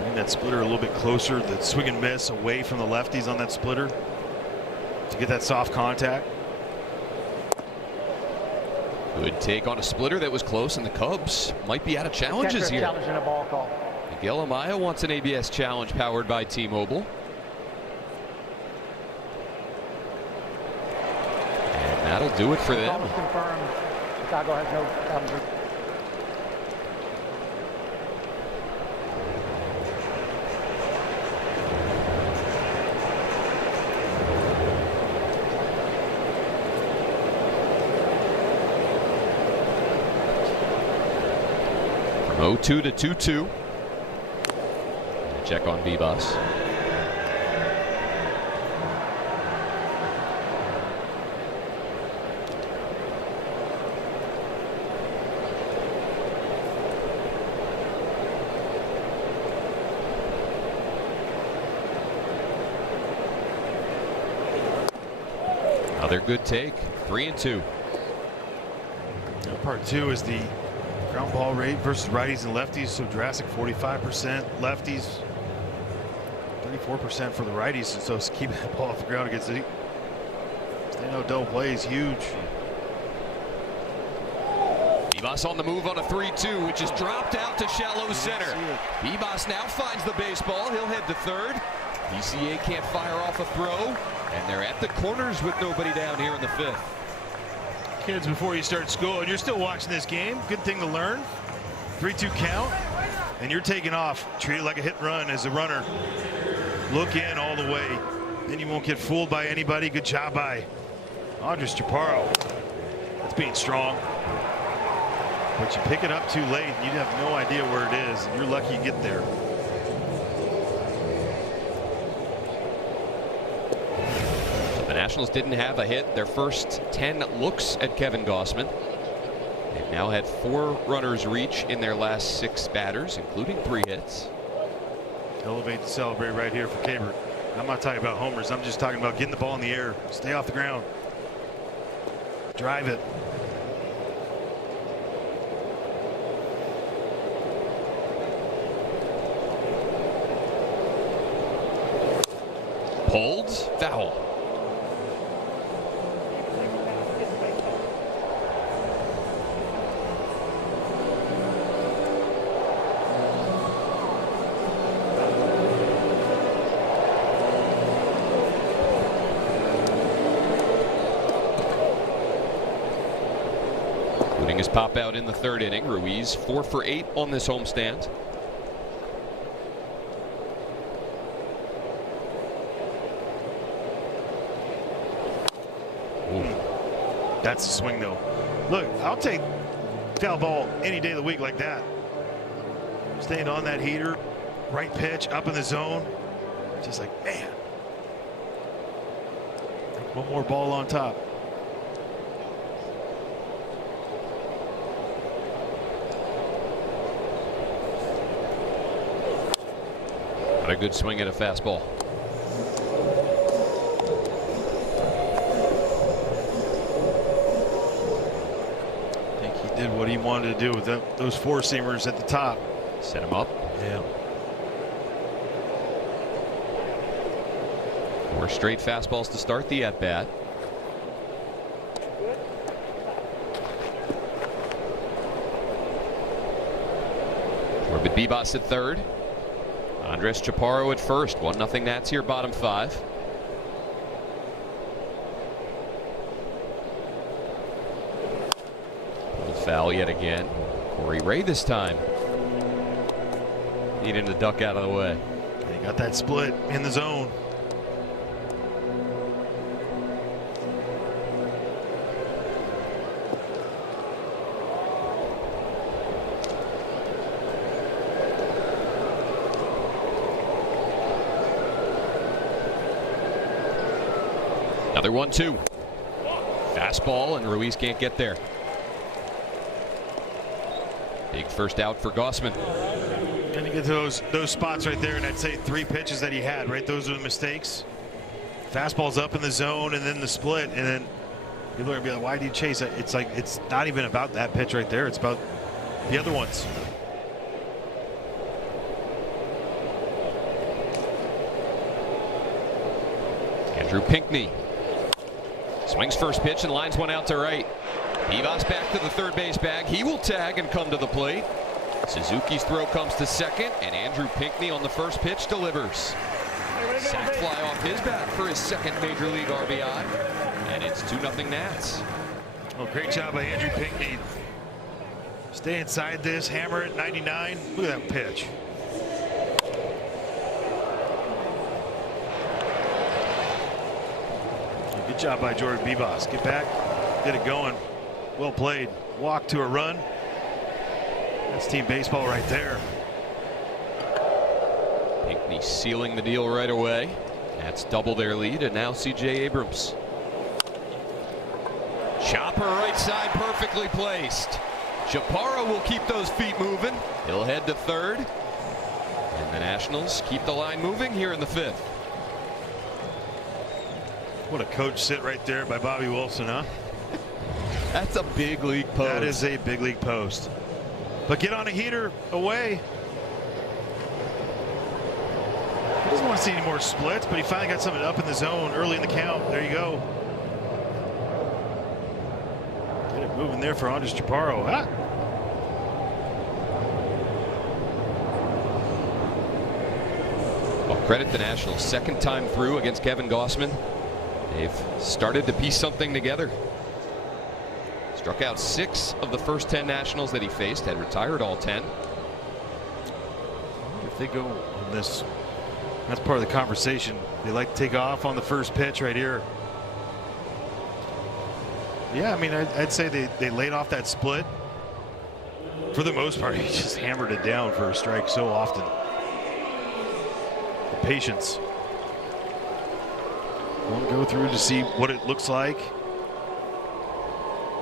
Bring that splitter a little bit closer. The swing and miss away from the lefties on that splitter to get that soft contact. Good take on a splitter that was close, and the Cubs might be out of challenges here. Challenge and a ball call. Miguel Amaya wants an ABS challenge powered by T-Mobile. And that'll do it for them. Call is confirmed. Chicago has no challenge. From 0-2 to 2-2. Check on Bebas. Another good take. 3-2. Part 2 is the ground ball rate versus righties and lefties. So drastic, 45% lefties, 34% for the righties. And so keeping that ball off the ground against the staying out double play is huge. Bebas on the move on a 3-2, which is dropped out to shallow center. Bebas now finds the baseball. He'll head to third. PCA can't fire off a throw, and they're at the corners with nobody down here in the 5th. Kids, before you start school and you're still watching this game, good thing to learn. 3-2 count, and you're taking off. Treat it like a hit and run as a runner. Look in all the way. Then you won't get fooled by anybody. Good job by Andres Chaparro. That's being strong. But you pick it up too late and you have no idea where it is, and you're lucky you get there. The Nationals didn't have a hit their first 10 looks at Kevin Gausman. They've now had 4 runners reach in their last 6 batters, including 3 hits. Elevate to celebrate right here for Cabert. I'm not talking about homers. I'm just talking about getting the ball in the air. Stay off the ground. Drive it. Pulled, foul. Including his pop out in the 3rd inning. Ruiz 4 for 8 on this homestand. That's a swing, though. Look, I'll take foul ball any day of the week like that. Staying on that heater, right pitch, up in the zone. Just like, man. One more ball on top. Got a good swing at a fastball. I think he did what he wanted to do with those four-seamers at the top. Set him up. Yeah. 4 straight fastballs to start the at-bat. Corbett Bibas at third. Andres Chaparro at first. 1-0 Nats here, bottom 5. Pulled foul yet again. Corey Ray this time. Needing to duck out of the way. He got that split in the zone. Another 1-2. Fastball, and Ruiz can't get there. Big first out for Gossman. Gonna get to those spots right there, and I'd say 3 pitches that he had, right? Those are the mistakes. Fastball's up in the zone, and then the split, and then people are gonna be like, why do you chase it? It's like, it's not even about that pitch right there. It's about the other ones. Andrew Pinckney swings first pitch and lines one out to right. Bibas back to the third base bag. He will tag and come to the plate. Suzuki's throw comes to second, and Andrew Pinckney on the first pitch delivers. Sac fly off his bat for his second major league RBI, and it's 2-0 Nats. Well, great job by Andrew Pinckney. Stay inside this, hammer it, 99. Look at that pitch. Good job by Jordan Bibas. Get back, get it going. Well played. Walk to a run. That's team baseball right there. Pinckney sealing the deal right away. That's double their lead, and now C.J. Abrams. Chopper right side, perfectly placed. Chaparro will keep those feet moving. He'll head to third. And the Nationals keep the line moving here in the 5th. What a coach sit right there by Bobby Wilson, huh? That's a big league post. That is a big league post. But get on a heater away. He doesn't want to see any more splits, but he finally got something up in the zone early in the count. There you go. Get it moving there for Andres Chaparro. Ah. Well, credit the Nationals. Second time through against Kevin Gossman. They've started to piece something together. Struck out 6 of the first 10 Nationals that he faced, had retired all 10. If they go on this, that's part of the conversation. They like to take off on the first pitch right here. Yeah, I mean, I'd say they laid off that split. For the most part, he just hammered it down for a strike so often. The patience. One go through to see what it looks like.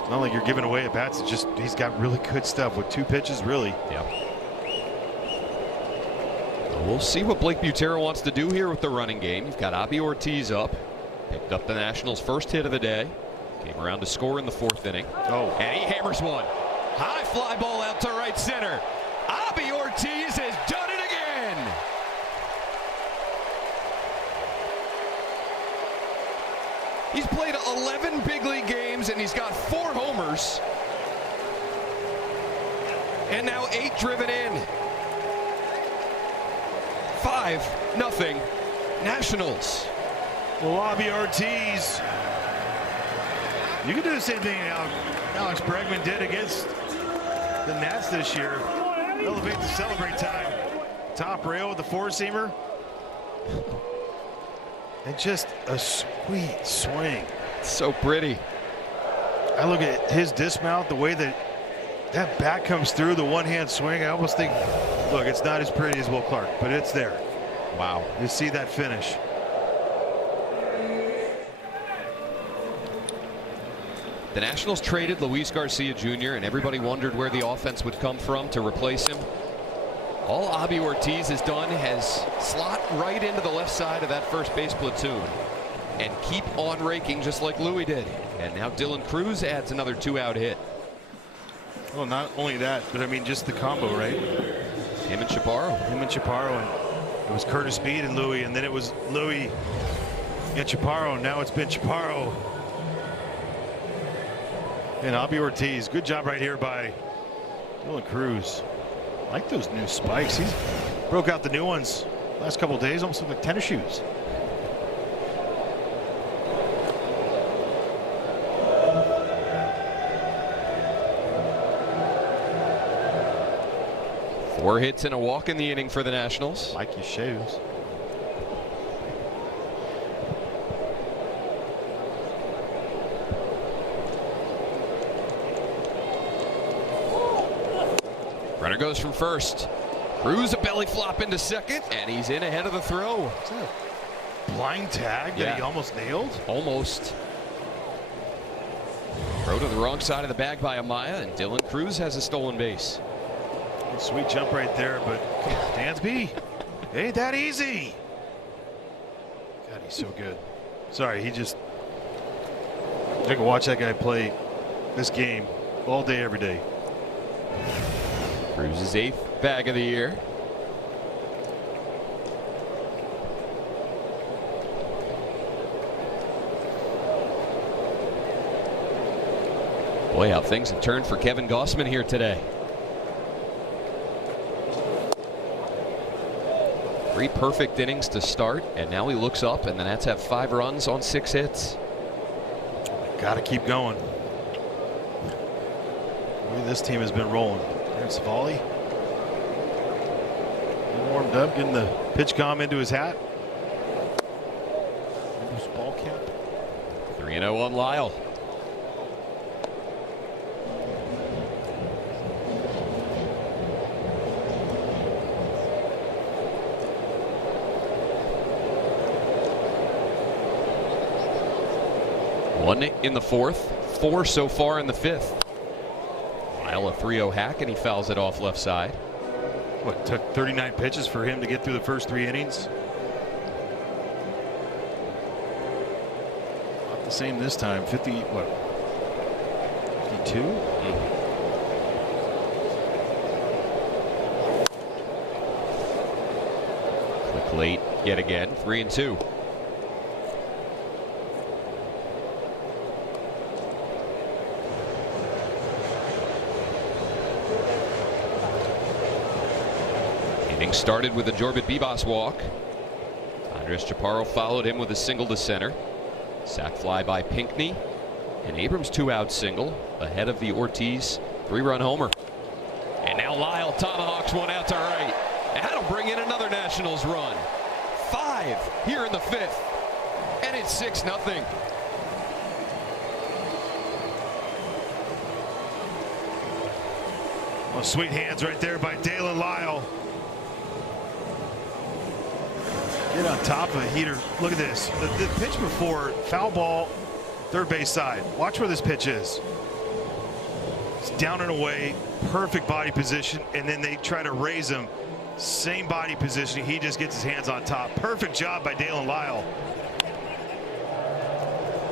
It's not like you're giving away at bats. It's just he's got really good stuff with 2 pitches, really. Yeah. We'll see what Blake Butero wants to do here with the running game. You've got Abby Ortiz up. Picked up the Nationals' first hit of the day. Came around to score in the 4th inning. Oh. And he hammers one. High fly ball out to right center. Abby Ortiz has done it again. He's played 11 big league games, and he's got 4 homers. And now 8 driven in. 5-0 Nationals. Well, Abby Ortiz. You can do the same thing Alex Bregman did against the Nats this year. Elevate to celebrate time. Top rail with the 4-seamer. And just a sweet swing. So pretty. I look at his dismount, the way that bat comes through, the one-hand swing. I almost think, look, it's not as pretty as Will Clark, but it's there. Wow. You see that finish. The Nationals traded Luis Garcia Jr. and everybody wondered where the offense would come from to replace him. All Abby Ortiz has done has slot right into the left side of that first base platoon and keep on raking just like Louis did. And now Dylan Cruz adds another 2-out hit. Well, not only that, but I mean just the combo, right? Him and Chaparro. And it was Curtis Speed and Louis, and then it was Louis and Chaparro. Now it's been Chaparro and Abby Ortiz. Good job right here by Dylan Cruz. I like those new spikes. He's broke out the new ones last couple of days. Almost look like tennis shoes. Four hits and a walk in the inning for the Nationals. Like your shoes. Runner goes from first. Cruz a belly flop into second, and he's in ahead of the throw. Is that a blind tag that he almost nailed? Almost. Throw to the wrong side of the bag by Amaya, and Dylan Cruz has a stolen base. Sweet jump right there, but Dansby, ain't that easy. God, he's so good. Sorry, I could watch that guy play this game all day, every day. Cruz's 8th bag of the year. Boy, how things have turned for Kevin Gausman here today. 3 perfect innings to start, and now he looks up, and the Nats have 5 runs on 6 hits. Got to keep going. This team has been rolling. There's Savali. Warmed up, getting the pitch comm into his hat. Into his ball cap. 3-0 on Lyle. One in the 4th, 4 so far in the 5th. Lyle a 3-0 hack, and he fouls it off left side. What, took 39 pitches for him to get through the first 3 innings? Not the same this time. 50, what? 52? Quick late yet again, 3-2. Started with a Jorbit Bibas walk. Andres Chaparro followed him with a single to center. Sac fly by Pinckney. And Abrams 2-out single ahead of the Ortiz 3-run homer. And now Lyle tomahawks one out to right. And that'll bring in another Nationals run. 5 here in the 5th. And it's 6-0. Well, sweet hands right there by Dalen Lyle. Get on top of a heater. Look at this. The pitch before, foul ball, third base side. Watch where this pitch is. It's down and away, perfect body position, and then they try to raise him. Same body position. He just gets his hands on top. Perfect job by Dalen Lyle.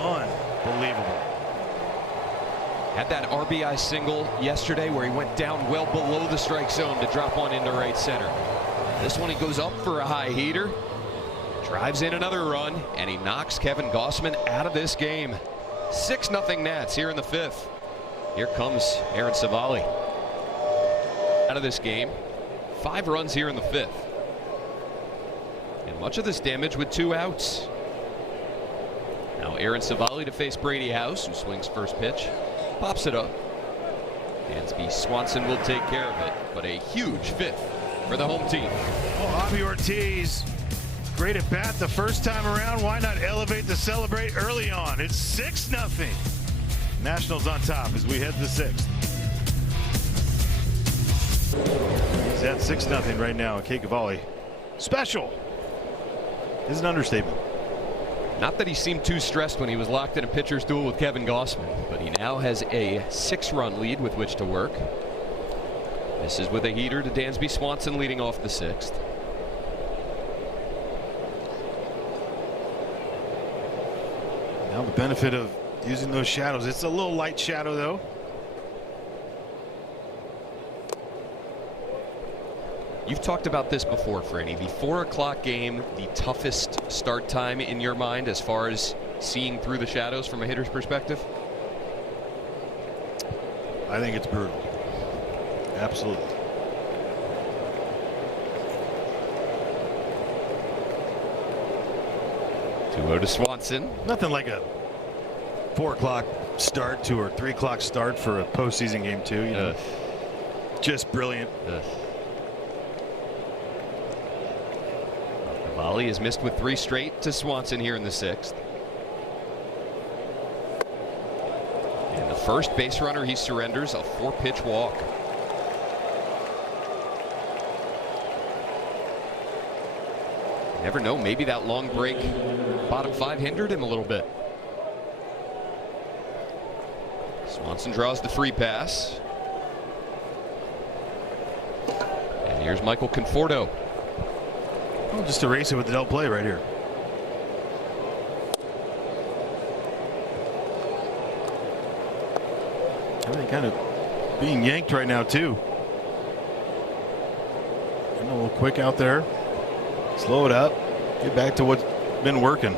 Unbelievable. Had that RBI single yesterday where he went down well below the strike zone to drop one into right center. This one he goes up for a high heater. Drives in another run, and he knocks Kevin Gausman out of this game. 6-0 Nats here in the 5th. Here comes Aaron Savali out of this game. 5 runs here in the 5th. And much of this damage with 2 outs. Now Aaron Savali to face Brady House, who swings first pitch. Pops it up. Dansby Swanson will take care of it, but a huge 5th for the home team. Oh, Abby Ortiz. Great at bat the first time around. Why not elevate to celebrate early on? It's 6-0. Nationals on top as we head to the 6th. He's at 6-0 right now. Cavalli. Special is an understatement. Not that he seemed too stressed when he was locked in a pitcher's duel with Kevin Gossman, but he now has a 6-run lead with which to work. This is with a heater to Dansby Swanson leading off the 6th. Now the benefit of using those shadows. It's a little light shadow though. You've talked about this before, Franny. The 4 o'clock game, the toughest start time in your mind as far as seeing through the shadows from a hitter's perspective? I think it's brutal. Absolutely. Two-0 to Swanson. Nothing like a 4 o'clock start to or 3 o'clock start for a postseason game too. You know, just brilliant. Volley is missed with 3 straight to Swanson here in the 6th. And the first base runner he surrenders, a 4-pitch walk. You never know, maybe that long break bottom 5 hindered him a little bit. Swanson draws the free pass. And here's Michael Conforto. Well, just erase it with the double play right here. Everything kind of being yanked right now too. Getting a little quick out there. Slow it up. Get back to what's been working.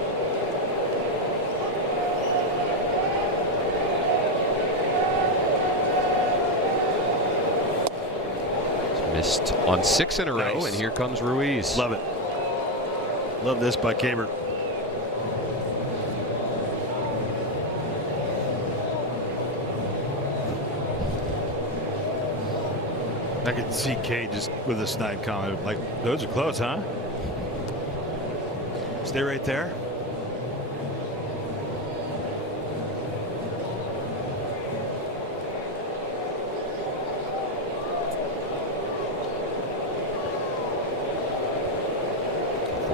It's missed on 6 in a row, Nice. and here comes Ruiz. Love it. Love this by Cabert. I could see Kay just with a snide comment like, those are close, huh? Stay right there.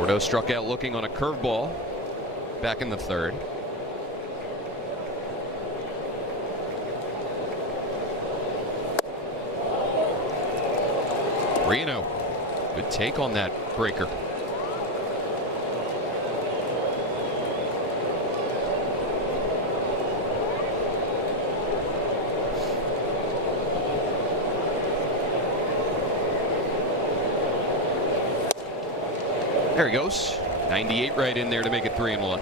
Conforto struck out looking on a curveball back in the 3rd. Reno, good take on that breaker. There he goes. 98 right in there to make it 3-1.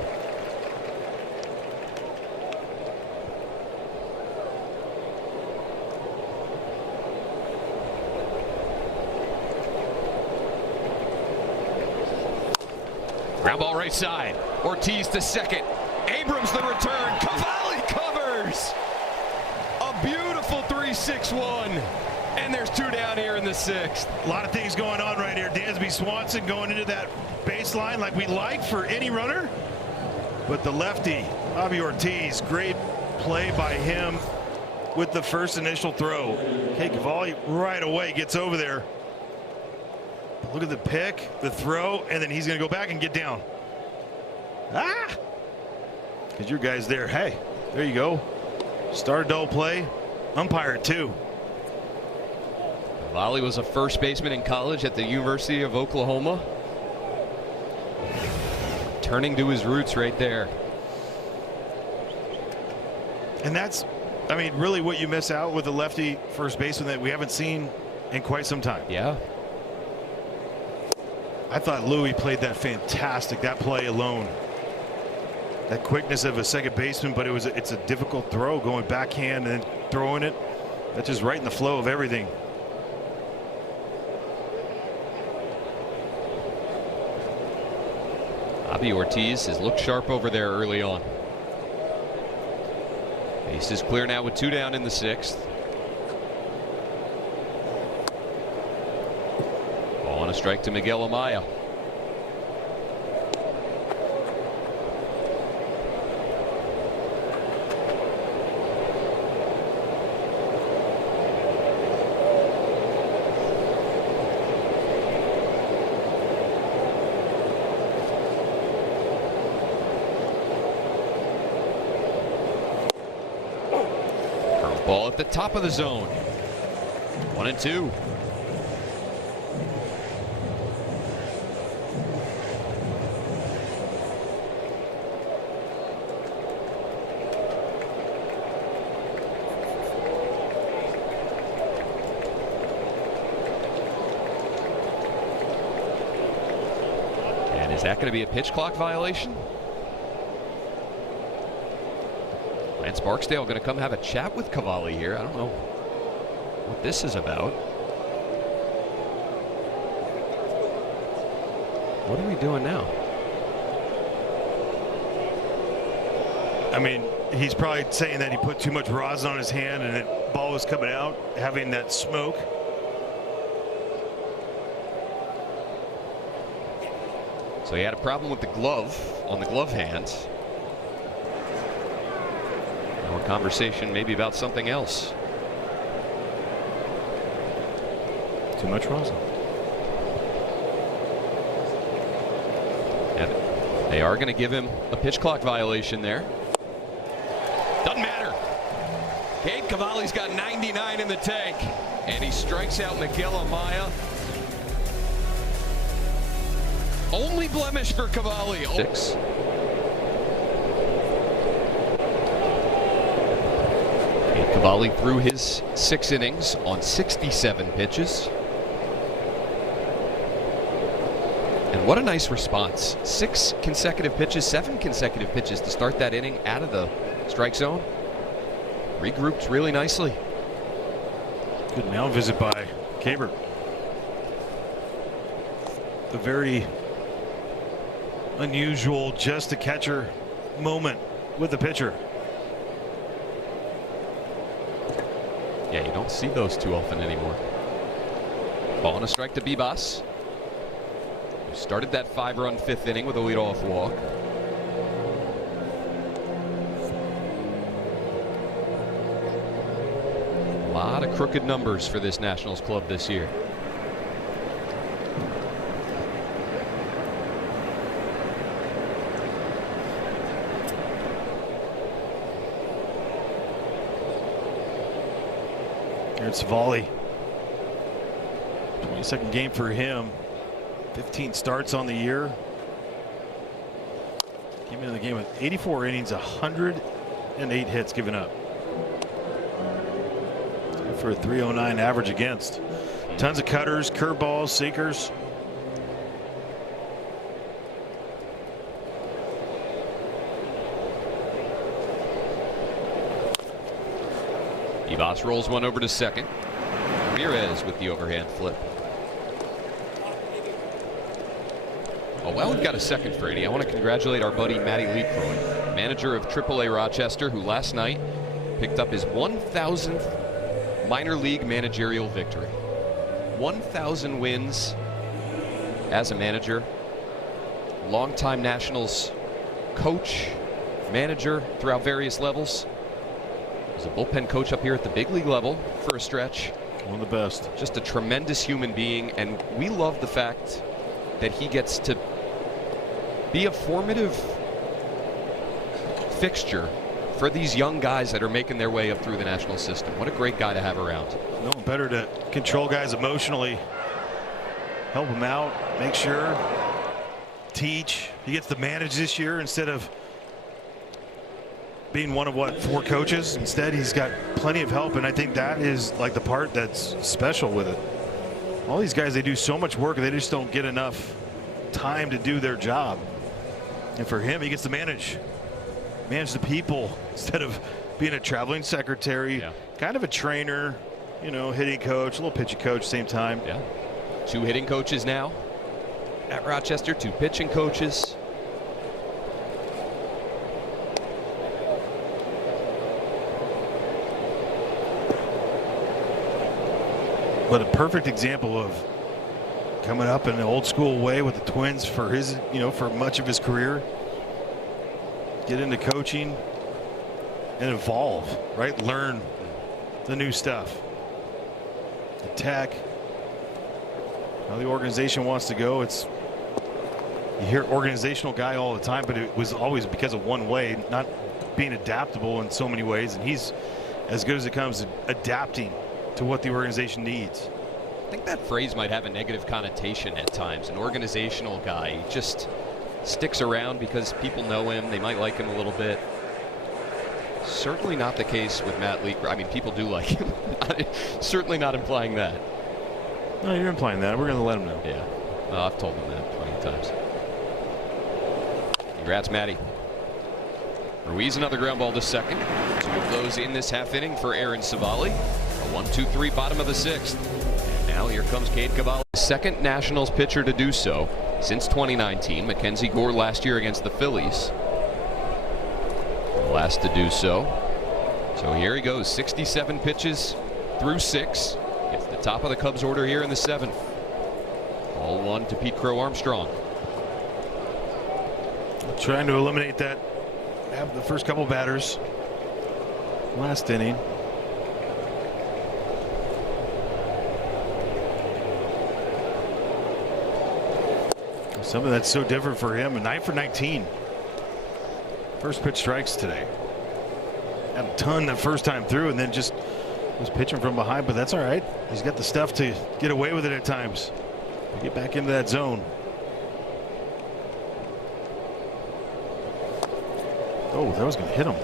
Ground ball right side. Ortiz to second. Abrams the return. Cavalli covers. A beautiful 3-6-1. And there's 2 down here in the 6th. A lot of things going on right here. Dansby Swanson going into that baseline like we like for any runner. But the lefty, Bobby Ortiz, great play by him with the first initial throw. Okay, Cavalli right away gets over there. Look at the pick, the throw, and then he's going to go back and get down. Ah! Because your guy's there. Hey, there you go. Start a double play. Umpire it too. Volley was a first baseman in college at the University of Oklahoma. Turning to his roots right there. And that's, I mean, really what you miss out with a lefty first baseman that we haven't seen in quite some time. Yeah. I thought Louis played that fantastic, that play alone. That quickness of a second baseman, but it's a difficult throw going backhand and then throwing it. That's just right in the flow of everything. Bobby Ortiz has looked sharp over there early on. Base is clear now with 2 down in the 6th. Ball on a strike to Miguel Amaya. Ball at the top of the zone. 1-2. And is that going to be a pitch clock violation? Lance Barksdale going to come have a chat with Cavalli here. I don't know what this is about. What are we doing now? I mean, he's probably saying that he put too much rosin on his hand and the ball was coming out, having that smoke. So he had a problem with the glove on the glove hand. Now a conversation maybe about something else. Too much rosin. And they are going to give him a pitch clock violation there. Doesn't matter. Cade Cavalli's got 99 in the tank, and he strikes out Miguel Amaya. Only blemish for Cavalli. 6. Cade Cavalli threw his 6 innings on 67 pitches. And what a nice response. 6 consecutive pitches, 7 consecutive pitches to start that inning out of the strike zone. Regrouped really nicely. Good mound visit by Cabert. A very unusual just a catcher moment with the pitcher. Yeah, you don't see those too often anymore. Ball and a strike to Bibas, who started that 5-run 5th inning with a leadoff walk. A lot of crooked numbers for this Nationals club this year. It's volley. 22nd game for him. 15 starts on the year. Came into the game with 84 innings, 108 hits given up. For a 309 average against. Tons of cutters, curveballs, sinkers. Bibas rolls one over to second. Ramirez with the overhand flip. Oh, well, we've got a second for 80. I want to congratulate our buddy Matty Leecroy, manager of AAA Rochester, who last night picked up his 1,000th minor league managerial victory. 1,000 wins as a manager. Longtime Nationals coach, manager throughout various levels. Was a bullpen coach up here at the big league level for a stretch. One of the best. Just a tremendous human being, and we love the fact that he gets to be a formative fixture for these young guys that are making their way up through the national system. What a great guy to have around. No one better to control guys emotionally, help them out, make sure, teach. He gets to manage this year instead of being one of 4 coaches. Instead, he's got plenty of help, and I think that is like the part that's special with it. All these guys, they do so much work, they just don't get enough time to do their job. And for him, he gets to manage the people instead of being a traveling secretary, kind of a trainer, you know, hitting coach, a little pitching coach, same time. Yeah. 2 hitting coaches now at Rochester, 2 pitching coaches. But a perfect example of coming up in an old school way with the Twins for his, you know, for much of his career. Get into coaching and evolve, right? Learn the new stuff. The tech, how the organization wants to go. It's, you hear organizational guy all the time, but it was always because of one way, not being adaptable in so many ways. And he's as good as it comes, adapting to what the organization needs. I think that phrase might have a negative connotation at times. An organizational guy, he just sticks around because people know him. They might like him a little bit. Certainly not the case with Matt Leaker. I mean, people do like him. Certainly not implying that. No, you're implying that. We're going to let him know. Yeah. I've told him that plenty of times. Congrats, Matty. Ruiz, another ground ball to second. 2 of those in this half inning for Aaron Savali. A 1-2-3 bottom of the 6th. And now here comes Cade Cavalli. Second Nationals pitcher to do so since 2019. Mackenzie Gore last year against the Phillies. Last to do so. So here he goes. 67 pitches through 6. Gets the top of the Cubs order here in the 7th. All 1 to Pete Crow Armstrong. Trying to eliminate that. Have the first couple batters. Last inning. Something that's so different for him. A 9 for 19. First pitch strikes today. Had a ton the first time through and then just was pitching from behind, but that's all right. He's got the stuff to get away with it at times. Get back into that zone. Oh, that was going to hit him.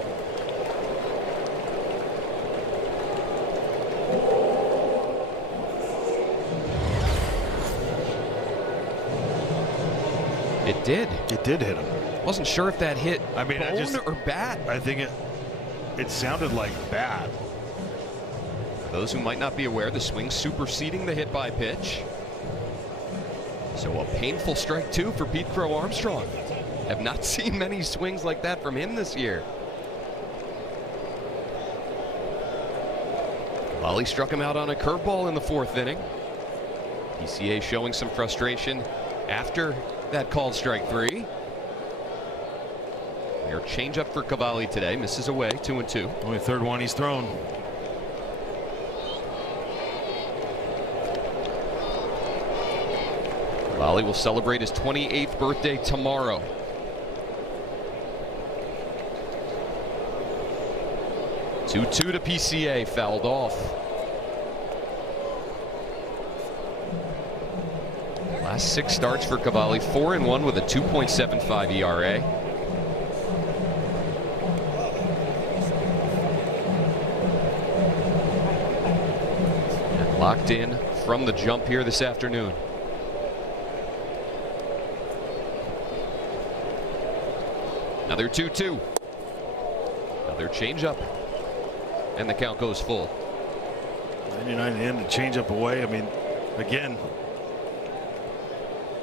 It did. It did hit him. Wasn't sure if that hit bone or bat. I think it sounded like bat. For those who might not be aware, the swing superseding the hit by pitch. So a painful strike 2 for Pete Crow Armstrong. Have not seen many swings like that from him this year. Cavalli struck him out on a curveball in the 4th inning. PCA showing some frustration after that called strike 3. Their changeup for Cavalli today misses away, 2-2. Only 3rd one he's thrown. Cavalli will celebrate his 28th birthday tomorrow. Two to PCA, fouled off. Last 6 starts for Cavalli, 4-1 with a 2.75 ERA. And locked in from the jump here this afternoon. Another 2-2. Another changeup. And the count goes full. 99 in to change up away. I mean, again,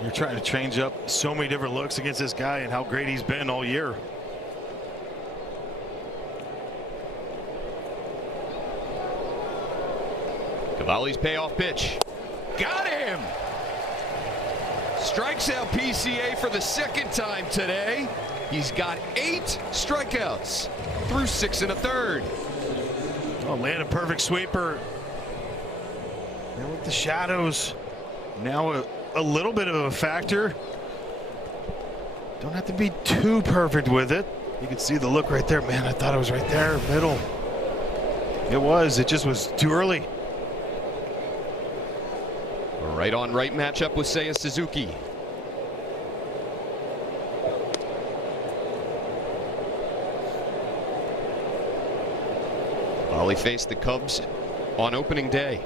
you're trying to change up so many different looks against this guy and how great he's been all year. Cavalli's payoff pitch. Got him! Strikes out PCA for the 2nd time today. He's got 8 strikeouts through 6 1/3. Oh, land a perfect sweeper. And with the shadows, now a little bit of a factor. Don't have to be too perfect with it. You can see the look right there. Man, I thought it was right there, middle. It was. It just was too early. A right-on-right matchup with Seiya Suzuki. Cavalli faced the Cubs on opening day.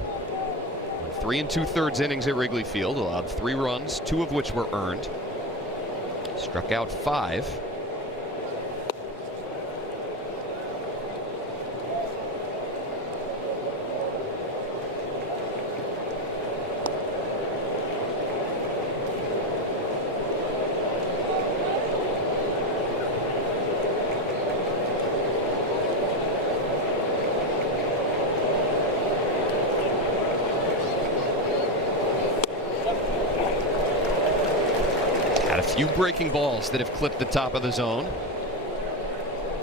3 2/3 innings at Wrigley Field, allowed 3 runs, 2 of which were earned. Struck out 5. Few breaking balls that have clipped the top of the zone.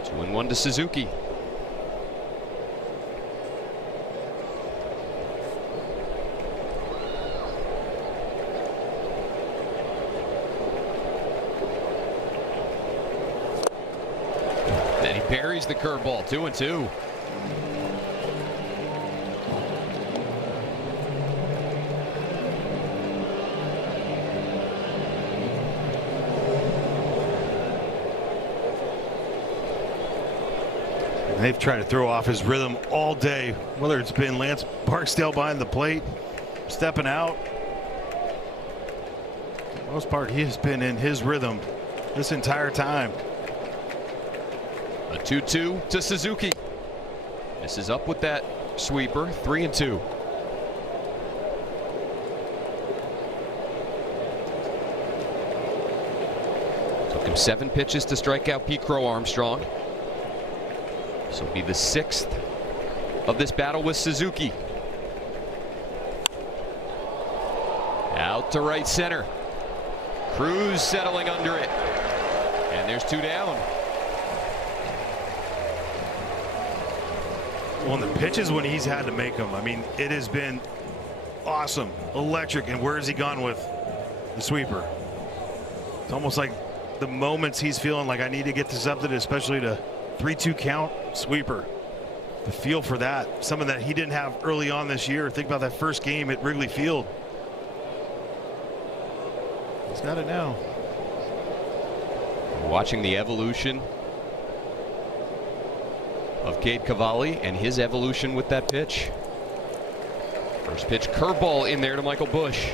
2-1 to Suzuki. Then he buries the curveball. 2-2. they've tried to throw off his rhythm all day, whether it's been Lance Barksdale behind the plate, stepping out. For the most part, he has been in his rhythm this entire time. A 2-2 to Suzuki. This is up with that sweeper, 3-2. Took him 7 pitches to strike out Pete Crow Armstrong. This will be the 6th of this battle with Suzuki. Out to right center. Cruz settling under it. And there's 2 down. Well, the pitches when he's had to make them, I mean, it has been awesome, electric. And where has he gone with the sweeper? It's almost like the moments he's feeling like I need to get this up to, especially to 3-2 count, sweeper. The feel for that, something that he didn't have early on this year. Think about that first game at Wrigley Field. He's got it now. Watching the evolution of Cade Cavalli and his evolution with that pitch. First pitch curveball in there to Michael Busch.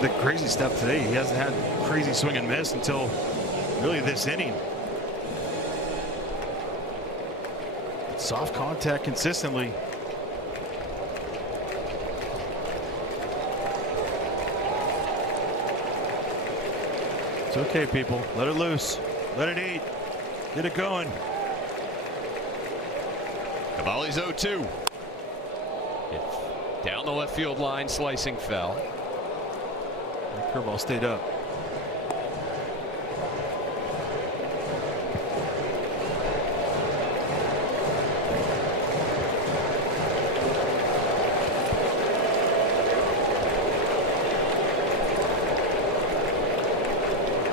The crazy stuff today. He hasn't had crazy swing and miss until really this inning. Soft contact consistently. It's okay, people. Let it loose. Let it eat. Get it going. Cavalli's 0-2. Down the left field line, slicing foul. Curveball stayed up.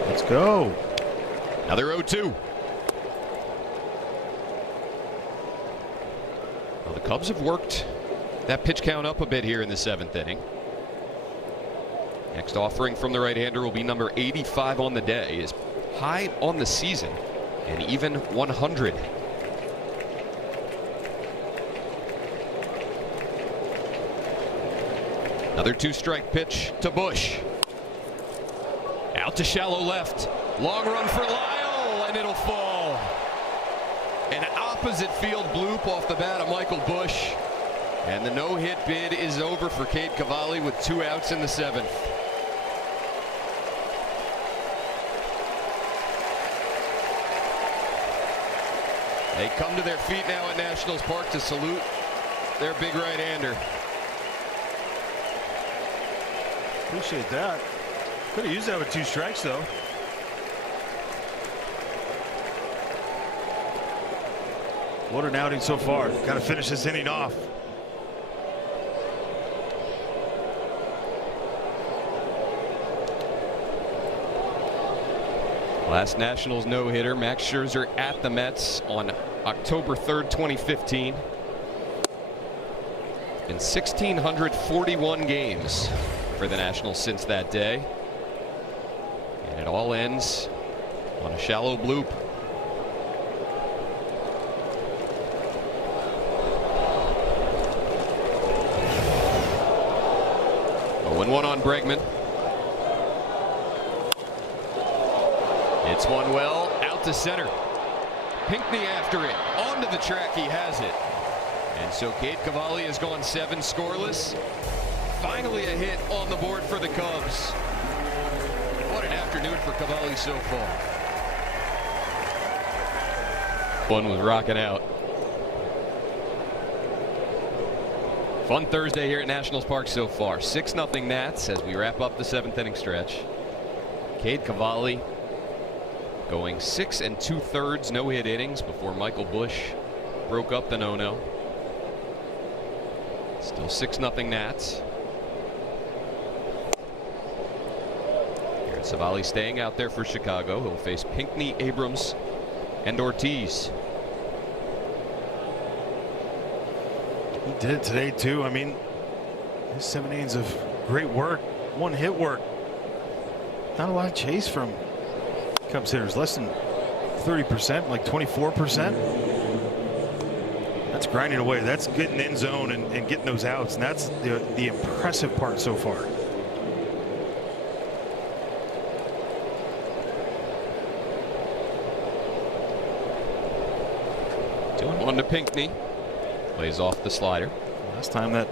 Let's go. Another 0-2. Well, the Cubs have worked that pitch count up a bit here in the 7th inning. Next offering from the right-hander will be number 85 on the day, is high on the season, and even 100. Another 2-strike pitch to Busch. Out to shallow left. Long run for Lyle, and it'll fall. An opposite field bloop off the bat of Michael Busch. And the no-hit bid is over for Cade Cavalli with 2 outs in the 7th. They come to their feet now at Nationals Park to salute their big right-hander. Appreciate that. Could have used that with 2 strikes, though. What an outing so far. Got to finish this inning off. Last Nationals no-hitter, Max Scherzer at the Mets on October 3rd, 2015. Been 1,641 games for the Nationals since that day. And it all ends on a shallow bloop. Oh, and 1 on Bregman. It's one well, out to center. Pinckney after it, onto the track, he has it. And so Cade Cavalli has gone 7 scoreless. Finally a hit on the board for the Cubs. What an afternoon for Cavalli so far. One was rocking out. Fun Thursday here at Nationals Park so far. 6-0 Nats as we wrap up the 7th inning stretch. Cade Cavalli going 6 2/3 no-hit innings before Michael Busch broke up the no-no. Still 6-0 Nats. Here's And Savali staying out there for Chicago. He'll face Pinckney, Abrams, and Ortiz. He did it today too. I mean, his 7 innings of great work, one hit work. Not a lot of chase from Cubs hitters, less than 30%, like 24%. That's grinding away. That's getting in zone and getting those outs, and that's the impressive part so far. 2-1 to Pinckney. Plays off the slider. Last time that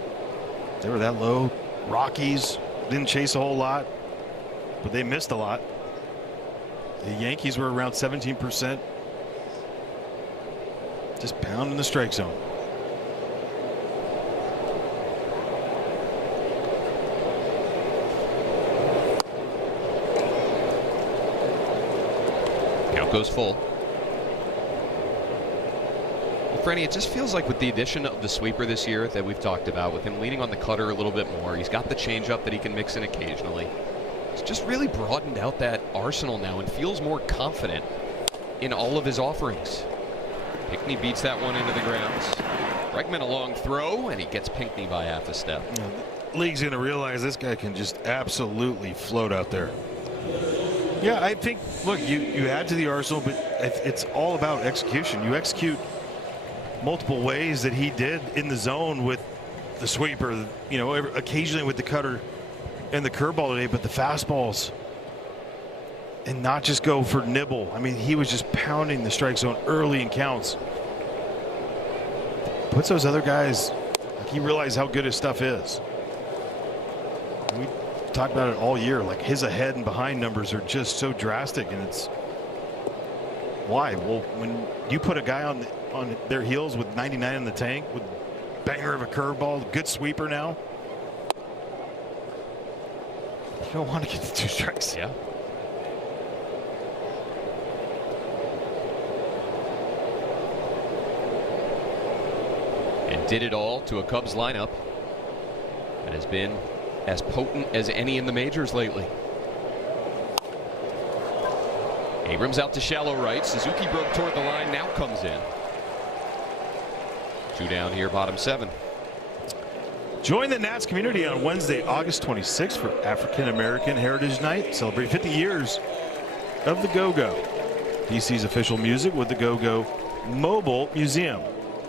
they were that low, Rockies didn't chase a whole lot, but they missed a lot. The Yankees were around 17%. Just pounding the strike zone. Count goes full. Well, Franny, it just feels like with the addition of the sweeper this year that we've talked about, with him leaning on the cutter a little bit more, he's got the changeup that he can mix in occasionally. He's just really broadened out that arsenal now and feels more confident in all of his offerings. Pinckney beats that one into the grounds. Bregman a long throw, and he gets Pinckney by half a step. The league's going to realize this guy can just absolutely float out there. Yeah, I think, look, you add to the arsenal, but it's all about execution. You execute multiple ways that he did in the zone with the sweeper, you know, occasionally with the cutter and the curveball today, but the fastballs, and not just go for nibble. I mean, he was just pounding the strike zone early in counts. Puts those other guys, like, he realized how good his stuff is. We talked about it all year, like his ahead and behind numbers are just so drastic, and it's why? Well, when you put a guy on their heels with 99 in the tank, with banger of a curveball, good sweeper now, you don't want to get the 2 strikes. Yeah. And did it all to a Cubs lineup that has been as potent as any in the majors lately. Abrams out to shallow right. Suzuki broke toward the line, now comes in. 2 down here, bottom 7. Join the Nats community on Wednesday, August 26th for African American Heritage Night. Celebrate 50 years of the Go-Go. DC's official music with the Go-Go Mobile Museum.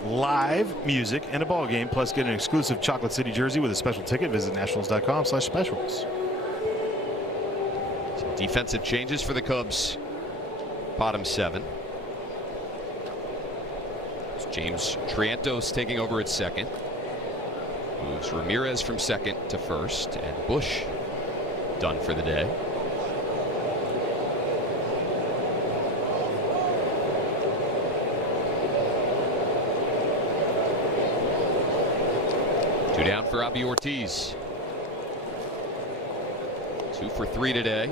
Live music and a ball game, plus get an exclusive Chocolate City jersey with a special ticket. Visit nationals.com/specials. Some defensive changes for the Cubs. Bottom 7. It's James Triantos taking over at second. Moves Ramirez from second to first, and Bush done for the day. Two down for Abby Ortiz. 2 for 3 today.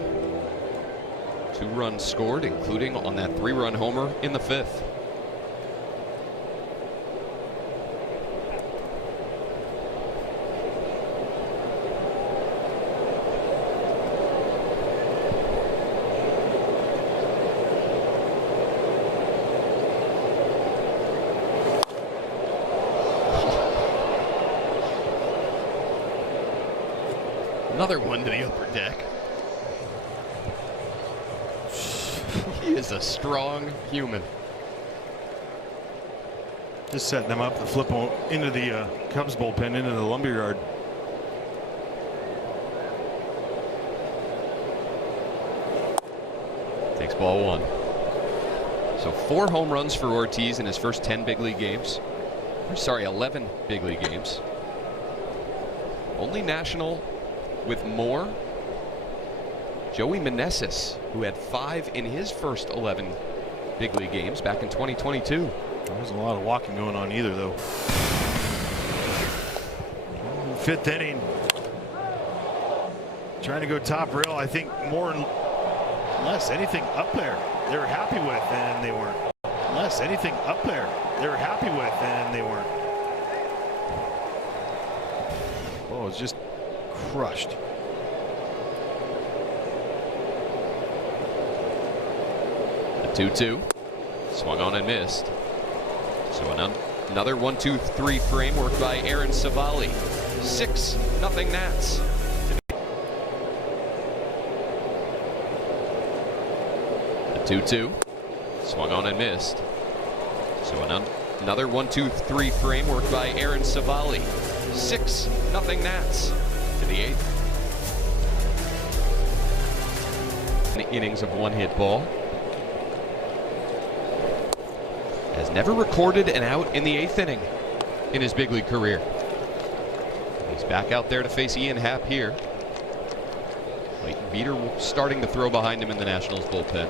2 runs scored, including on that 3-run homer in the 5th. Another one to the upper deck. He is a strong human. Just setting them up to flip into the Cubs bullpen, into the lumberyard. Takes ball 1. So 4 home runs for Ortiz in his first 10 big league games. Sorry, 11 big league games. Only national with more, Joey Meneses, who had 5 in his first 11 big league games back in 2022. There wasn't a lot of walking going on either, though. 5th inning. Trying to go top rail. I think more and less anything up there they were happy with, and they weren't. Less anything up there they were happy with, and they weren't. Oh, it's just crushed. 2-2. Swung on and missed. So another 1-2-3 frame worked by Aaron Savali. 6-0 Nats. The 2-2. Swung on and missed. So another 1-2-3 frame worked by Aaron Savali. 6-0 Nats to the 8th. Innings of one-hit ball. Has never recorded an out in the 8th inning in his big league career. He's back out there to face Ian Happ here. Clayton Beeter starting to throw behind him in the Nationals bullpen.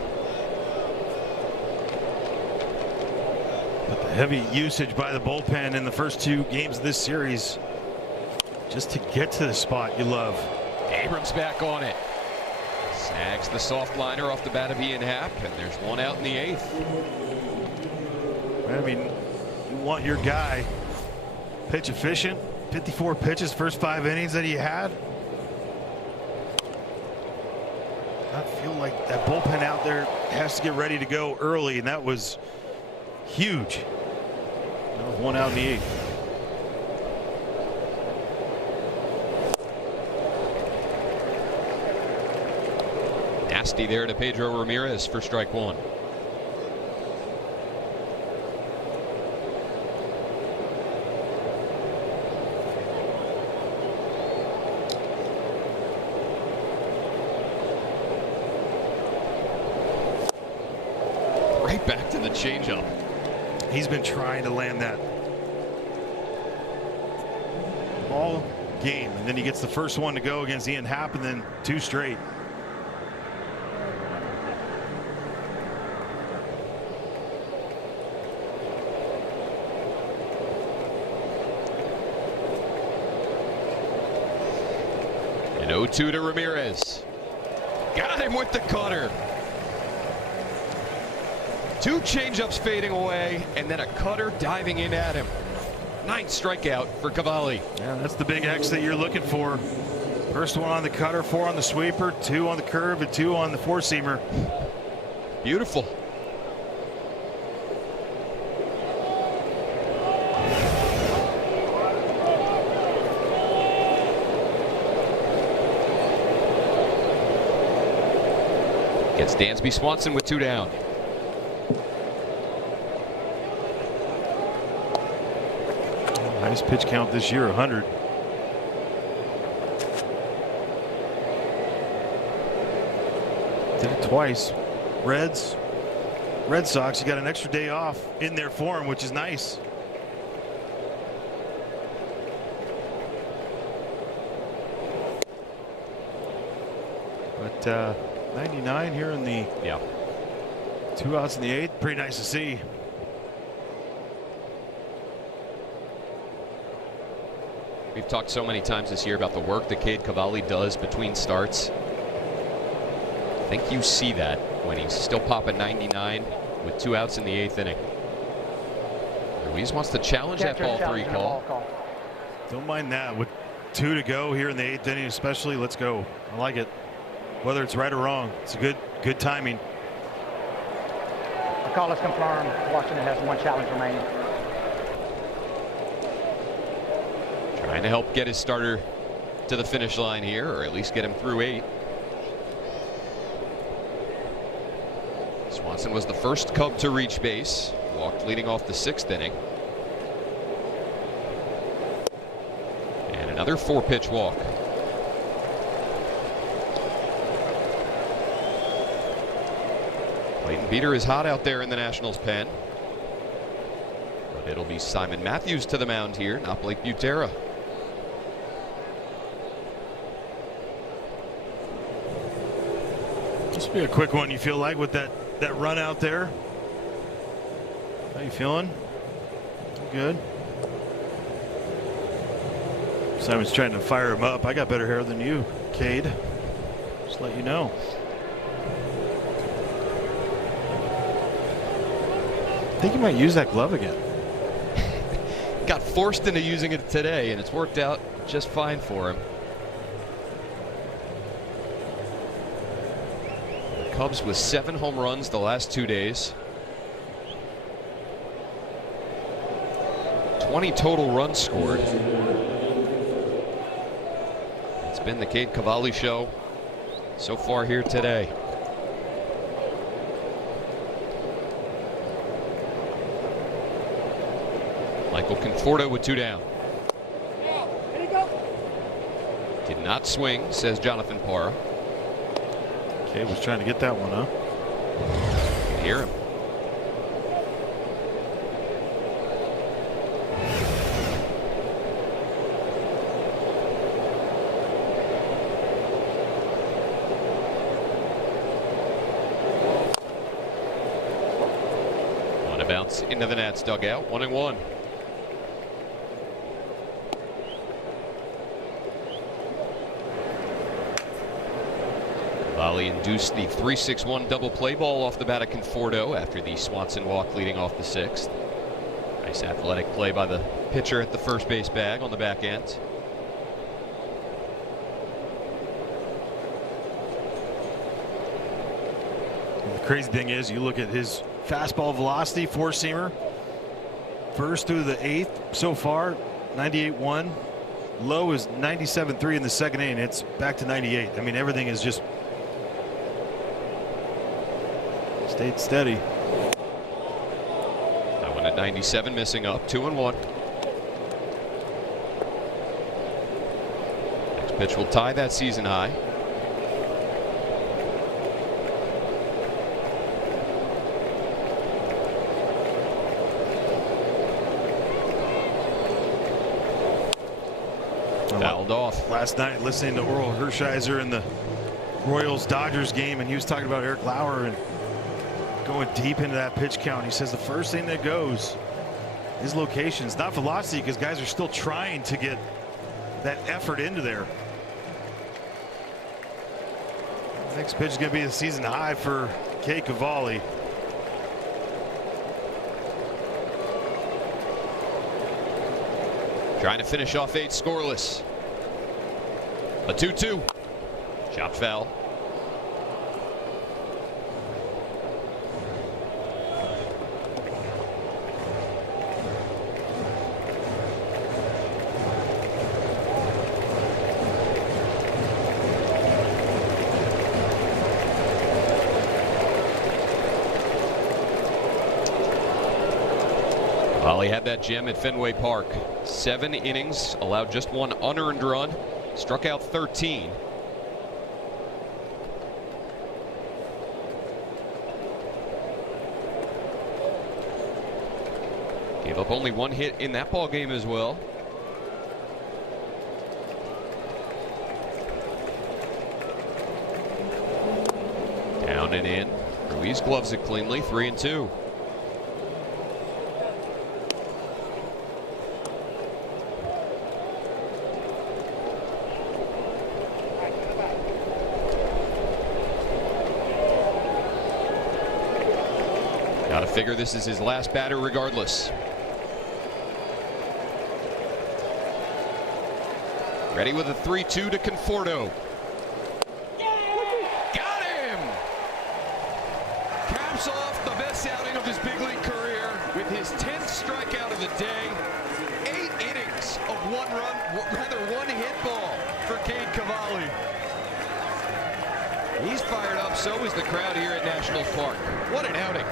But the heavy usage by the bullpen in the first 2 games of this series, just to get to the spot you love. Abrams back on it. Snags the soft liner off the bat of Ian Happ, and there's one out in the 8th. I mean, you want your guy pitch efficient. 54 pitches, first 5 innings that he had. I feel like that bullpen out there has to get ready to go early, and that was huge. One out in the 8th. Nasty there to Pedro Ramirez for strike 1. Right back to the changeup. He's been trying to land that all game, and then he gets the first one to go against Ian Happ, and then 2 straight. An 0-2 to Ramirez. Got him with the cutter. 2 changeups fading away, and then a cutter diving in at him. 9th strikeout for Cavalli. Yeah, that's the big X that you're looking for. First one on the cutter, 4 on the sweeper, 2 on the curve, and 2 on the 4-seamer. Beautiful. Gets Dansby Swanson with 2 down. Nice pitch count this year, 100. Did it twice. Red Sox, you got an extra day off in their form, which is nice. But 99 here in the 2 outs in the 8th. Pretty nice to see. We've talked so many times this year about the work that Cade Cavalli does between starts. I think you see that when he's still popping 99 with 2 outs in the 8th inning. Ruiz wants to challenge that ball 3 call. Don't mind that. With 2 to go here in the 8th inning especially, let's go. I like it. Whether it's right or wrong, it's a good timing. The call is confirmed. Washington has 1 challenge remaining. Trying to help get his starter to the finish line here, or at least get him through 8. Swanson was the first Cub to reach base, walked leading off the 6th inning. And another 4-pitch walk. Clayton Beeter is hot out there in the Nationals pen. But it'll be Simon Matthews to the mound here, not Blake Butera. This will be a quick one, you feel like, with that run out there. How you feeling? Good. Simon's trying to fire him up. I got better hair than you, Cade. Just let you know. I think he might use that glove again. Got forced into using it today, and it's worked out just fine for him. Cubs with 7 home runs the last 2 days. 20 total runs scored. It's been the Cade Cavalli show so far here today. Michael Conforto with 2 down. Did not swing, says Jonathan Parra. Cade was trying to get that one, huh? You can hear him. On a bounce into the Nats dugout, 1-1. Cavalli induced the 3-6-1 double play ball off the bat of Conforto after the Swanson walk leading off the 6th. Nice athletic play by the pitcher at the first base bag on the back end. And the crazy thing is, you look at his fastball velocity, 4-seamer, first through the 8th so far, 98.1. Low is 97.3 in the second inning. It's back to 98. I mean, everything is just stayed steady. That one at 97, missing up, 2-1. Next pitch will tie that season high. Fouled off. Last night, listening to Oral Hershiser in the Royals-Dodgers game, and he was talking about Eric Lauer and going deep into that pitch count. He says the first thing that goes is location. It's not velocity, because guys are still trying to get that effort into there. Next pitch is going to be a season high for Cade Cavalli. Trying to finish off 8 scoreless. A 2-2. Chopped foul. Cavalli had that gem at Fenway Park. 7 innings, allowed just 1 unearned run, struck out 13. Gave up only 1 hit in that ball game as well. Down and in. Ruiz gloves it cleanly, 3-2. Got to figure this is his last batter regardless. Ready with a 3-2 to Conforto. Got him! Caps off the best outing of his big league career with his 10th strikeout of the day. 8 innings of 1 run, rather 1 hit ball for Cade Cavalli. He's fired up, so is the crowd here at National Park. What an outing.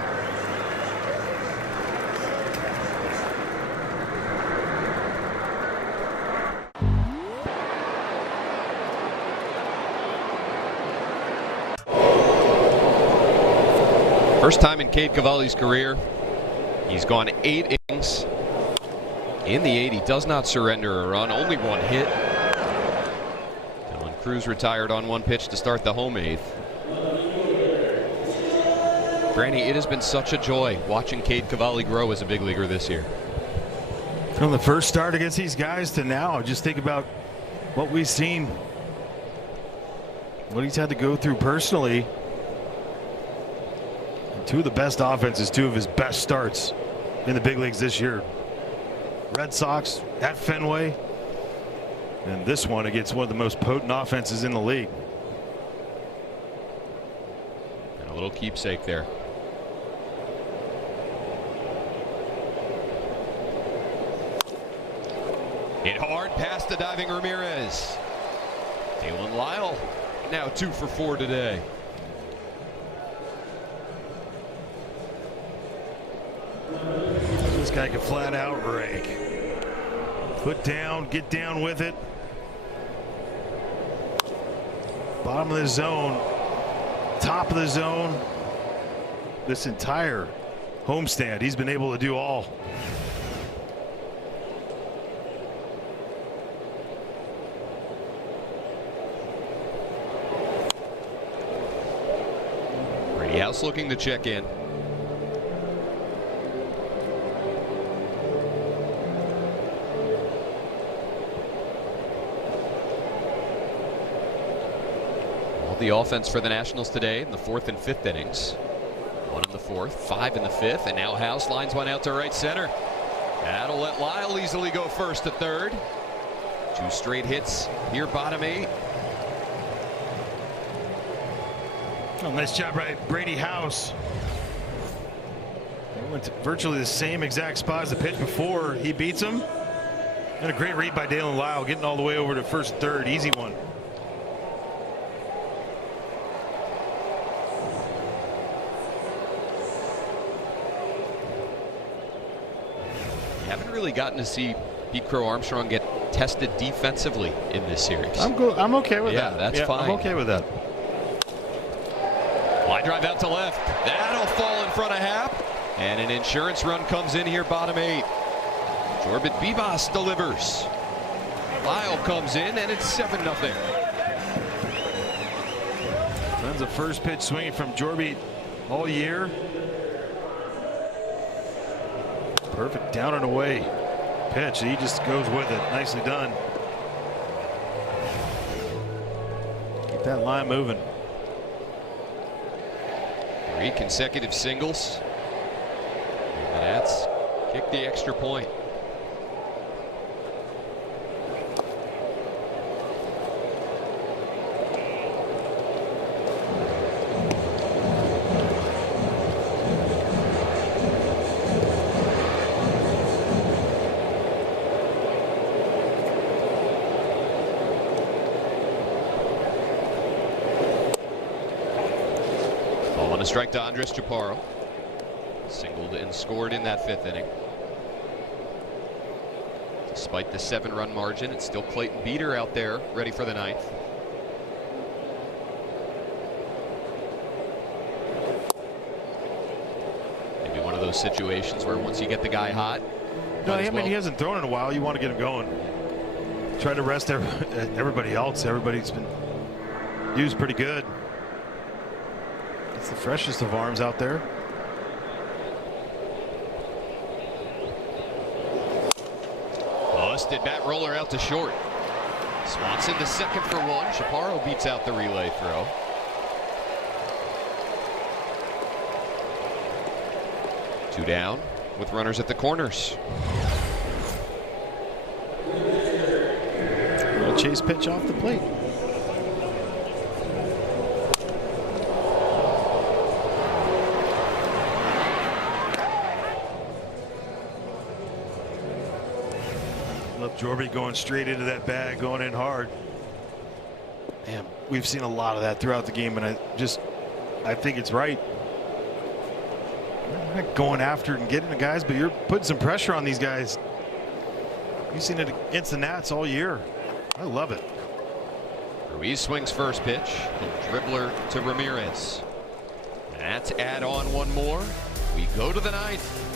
First time in Cade Cavalli's career, he's gone 8 innings. In the 8, he does not surrender a run, only 1 hit. Dylan Cruz retired on 1 pitch to start the home 8th. Granny, it has been such a joy watching Cade Cavalli grow as a big leaguer this year. From the first start against these guys to now, just think about what we've seen, what he's had to go through personally. 2 of the best offenses, 2 of his best starts in the big leagues this year. Red Sox at Fenway, and this one against one of the most potent offenses in the league. little keepsake there. Hit hard past the diving Ramirez. Dalen Lyle now 2 for 4 today. This guy can flat out rake. Put down, get down with it. Bottom of the zone, top of the zone. This entire homestand, he's been able to do all. Brady House looking to check in. The offense for the Nationals today in the 4th and 5th innings. 1 in the 4th, 5 in the 5th, and now House lines one out to right center. That'll let Lyle easily go first to third. 2 straight hits here, bottom 8. Oh, nice job by Brady House. They went to virtually the same exact spot as the pitch before. He beats him. And a great read by Dalen Lyle, getting all the way over to first and third. Easy one. Haven't really gotten to see Pete Crow Armstrong get tested defensively in this series. I'm okay with that. Yeah, that's fine. I'm okay with that. Line drive out to left. That'll fall in front of Happ. And an insurance run comes in here, bottom 8. Jorbit Bibas delivers. Lyle comes in, and it's 7-0. That's the first pitch swinging from Jorbit all year. Perfect down and away pitch. He just goes with it. Nicely done. Keep that line moving. 3 consecutive singles. And that's kicked the extra point. On a strike to Andres Chaparro. Singled and scored in that 5th inning. Despite the 7-run margin, it's still Clayton Beeter out there ready for the 9th. Maybe one of those situations where once you get the guy hot. No, I mean, he hasn't thrown in a while. You want to get him going. Try to rest everybody else. Everybody's been used pretty good. It's the freshest of arms out there. Busted bat roller out to short. Swanson to second for 1. Chaparro beats out the relay throw. Two down with runners at the corners. Little chase pitch off the plate. Jorbit going straight into that bag, going in hard. Man, we've seen a lot of that throughout the game, and I think it's right. You're not going after it and getting the guys, but you're putting some pressure on these guys. You've seen it against the Nats all year. I love it. Ruiz swings first pitch. Dribbler to Ramirez. That's add on one more. We go to the 9th.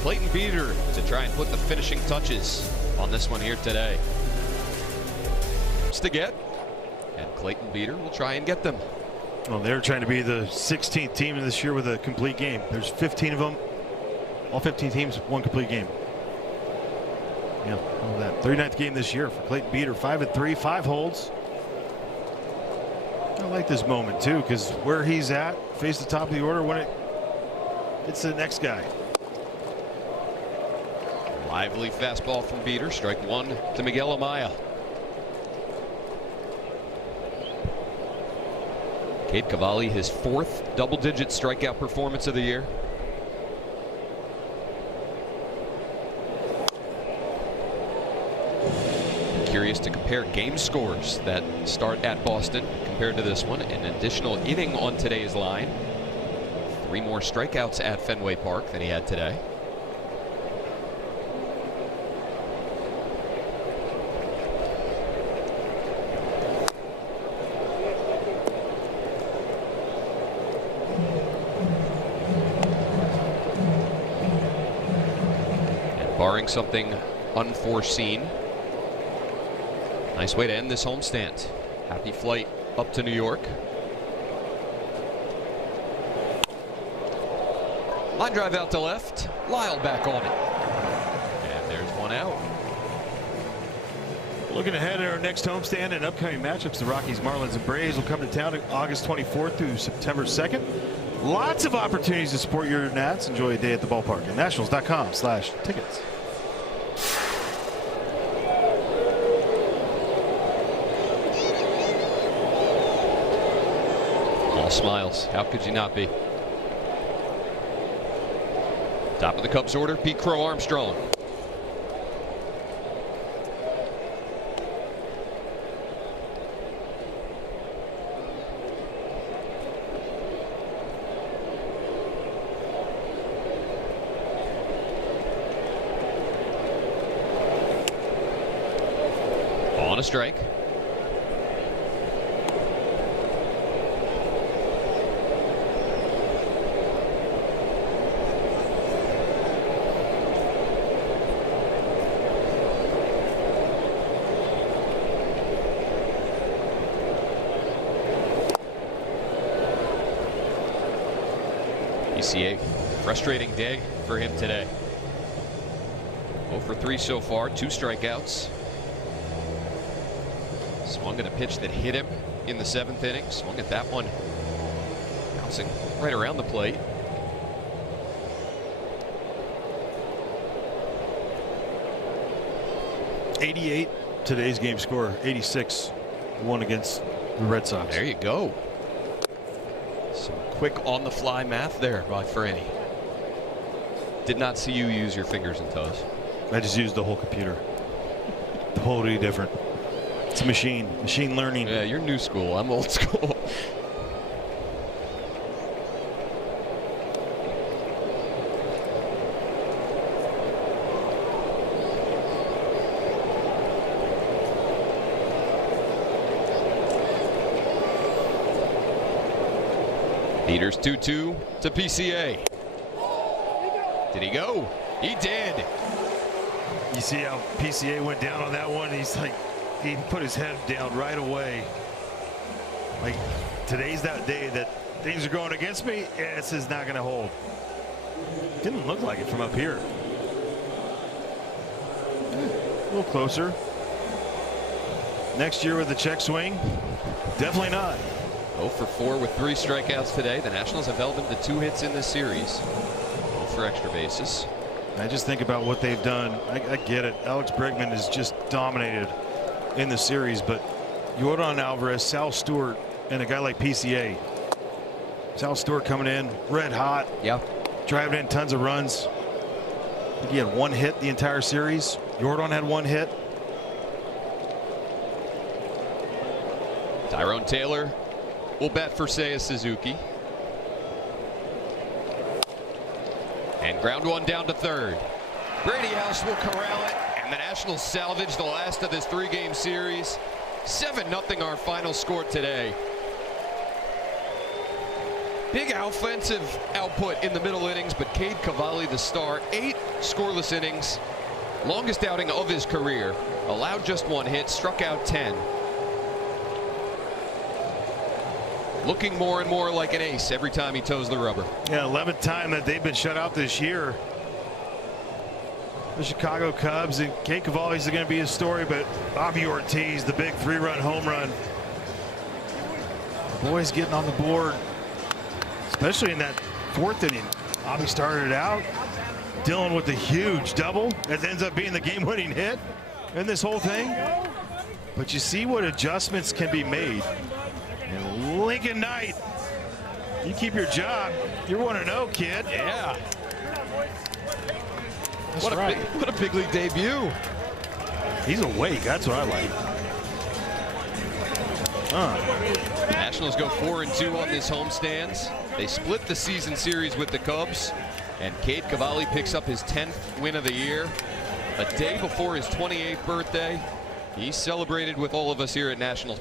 Clayton Beeter to try and put the finishing touches on this one here today. It's to get, and Clayton Beeter will try and get them. Well, they're trying to be the 16th team this year with a complete game. There's 15 of them. All 15 teams, one complete game. Yeah, all that. 39th game this year for Clayton Beeter. 5-3, 5 holds. I like this moment too, because where he's at, face the top of the order when it gets to the next guy. Lively fastball from Beeter. Strike 1 to Miguel Amaya. Cade Cavalli, his 4th double-digit strikeout performance of the year. Curious to compare game scores that start at Boston compared to this one. An additional inning on today's line. 3 more strikeouts at Fenway Park than he had today. And barring something unforeseen, nice way to end this homestand. Happy flight up to New York. Line drive out to left. Lyle back on it. And there's one out. Looking ahead at our next homestand and upcoming matchups, the Rockies, Marlins, and Braves will come to town August 24th through September 2nd. Lots of opportunities to support your Nats. Enjoy a day at the ballpark at nationals.com/tickets. Smiles. How could you not be? Top of the Cubs order, Pete Crow Armstrong. On a strike. PCA, frustrating day for him today. 0 for 3 so far, 2 strikeouts. Swung at a pitch that hit him in the 7th inning. Swung at that one, bouncing right around the plate. .88 today's game score. 86 won against the Red Sox. There you go. Some quick on-the-fly math there by Franny. Did not see you use your fingers and toes. I just used the whole computer. Totally different. It's a machine learning. Yeah, you're new school. I'm old school. Peters 2-2 to PCA. Did he go? He did. You see how PCA went down on that one? He's like, he put his head down right away. Like, today's that day that things are going against me. Yeah, this is not going to hold. Didn't look like it from up here. A little closer. Next year with the check swing, definitely not. 0 for 4 with 3 strikeouts today. The Nationals have held him to 2 hits in this series. 0 for extra bases. I just think about what they've done. I get it. Alex Bregman has just dominated in the series, but Yordan Alvarez, Sal Stewart, and a guy like PCA. Sal Stewart coming in red hot. Yeah. Driving in tons of runs. I think he had 1 hit the entire series. Yordan had 1 hit. Tyrone Taylor will bat for Seiya Suzuki. And ground one down to third. Brady House will corral it, and the Nationals salvage the last of this 3-game series. 7-0 our final score today. Big offensive output in the middle innings, but Cade Cavalli, the star, 8 scoreless innings. Longest outing of his career. Allowed just 1 hit, struck out 10. Looking more and more like an ace every time he toes the rubber. Yeah, 11th time that they've been shut out this year. The Chicago Cubs, and Cade Cavalli's going to be his story, but Bobby Ortiz, the big 3-run home run. The boys getting on the board, especially in that 4th inning. Bobby started it out. Dylan with the huge double that ends up being the game-winning hit in this whole thing. But you see what adjustments can be made. And Lincoln Knight. You keep your job. You're 1-0, kid. Yeah. That's What right. what a big league debut. He's awake. That's what I like. Nationals go 4-2 on this homestands. They split the season series with the Cubs, and Cade Cavalli picks up his 10th win of the year. A day before his 28th birthday, he celebrated with all of us here at Nationals.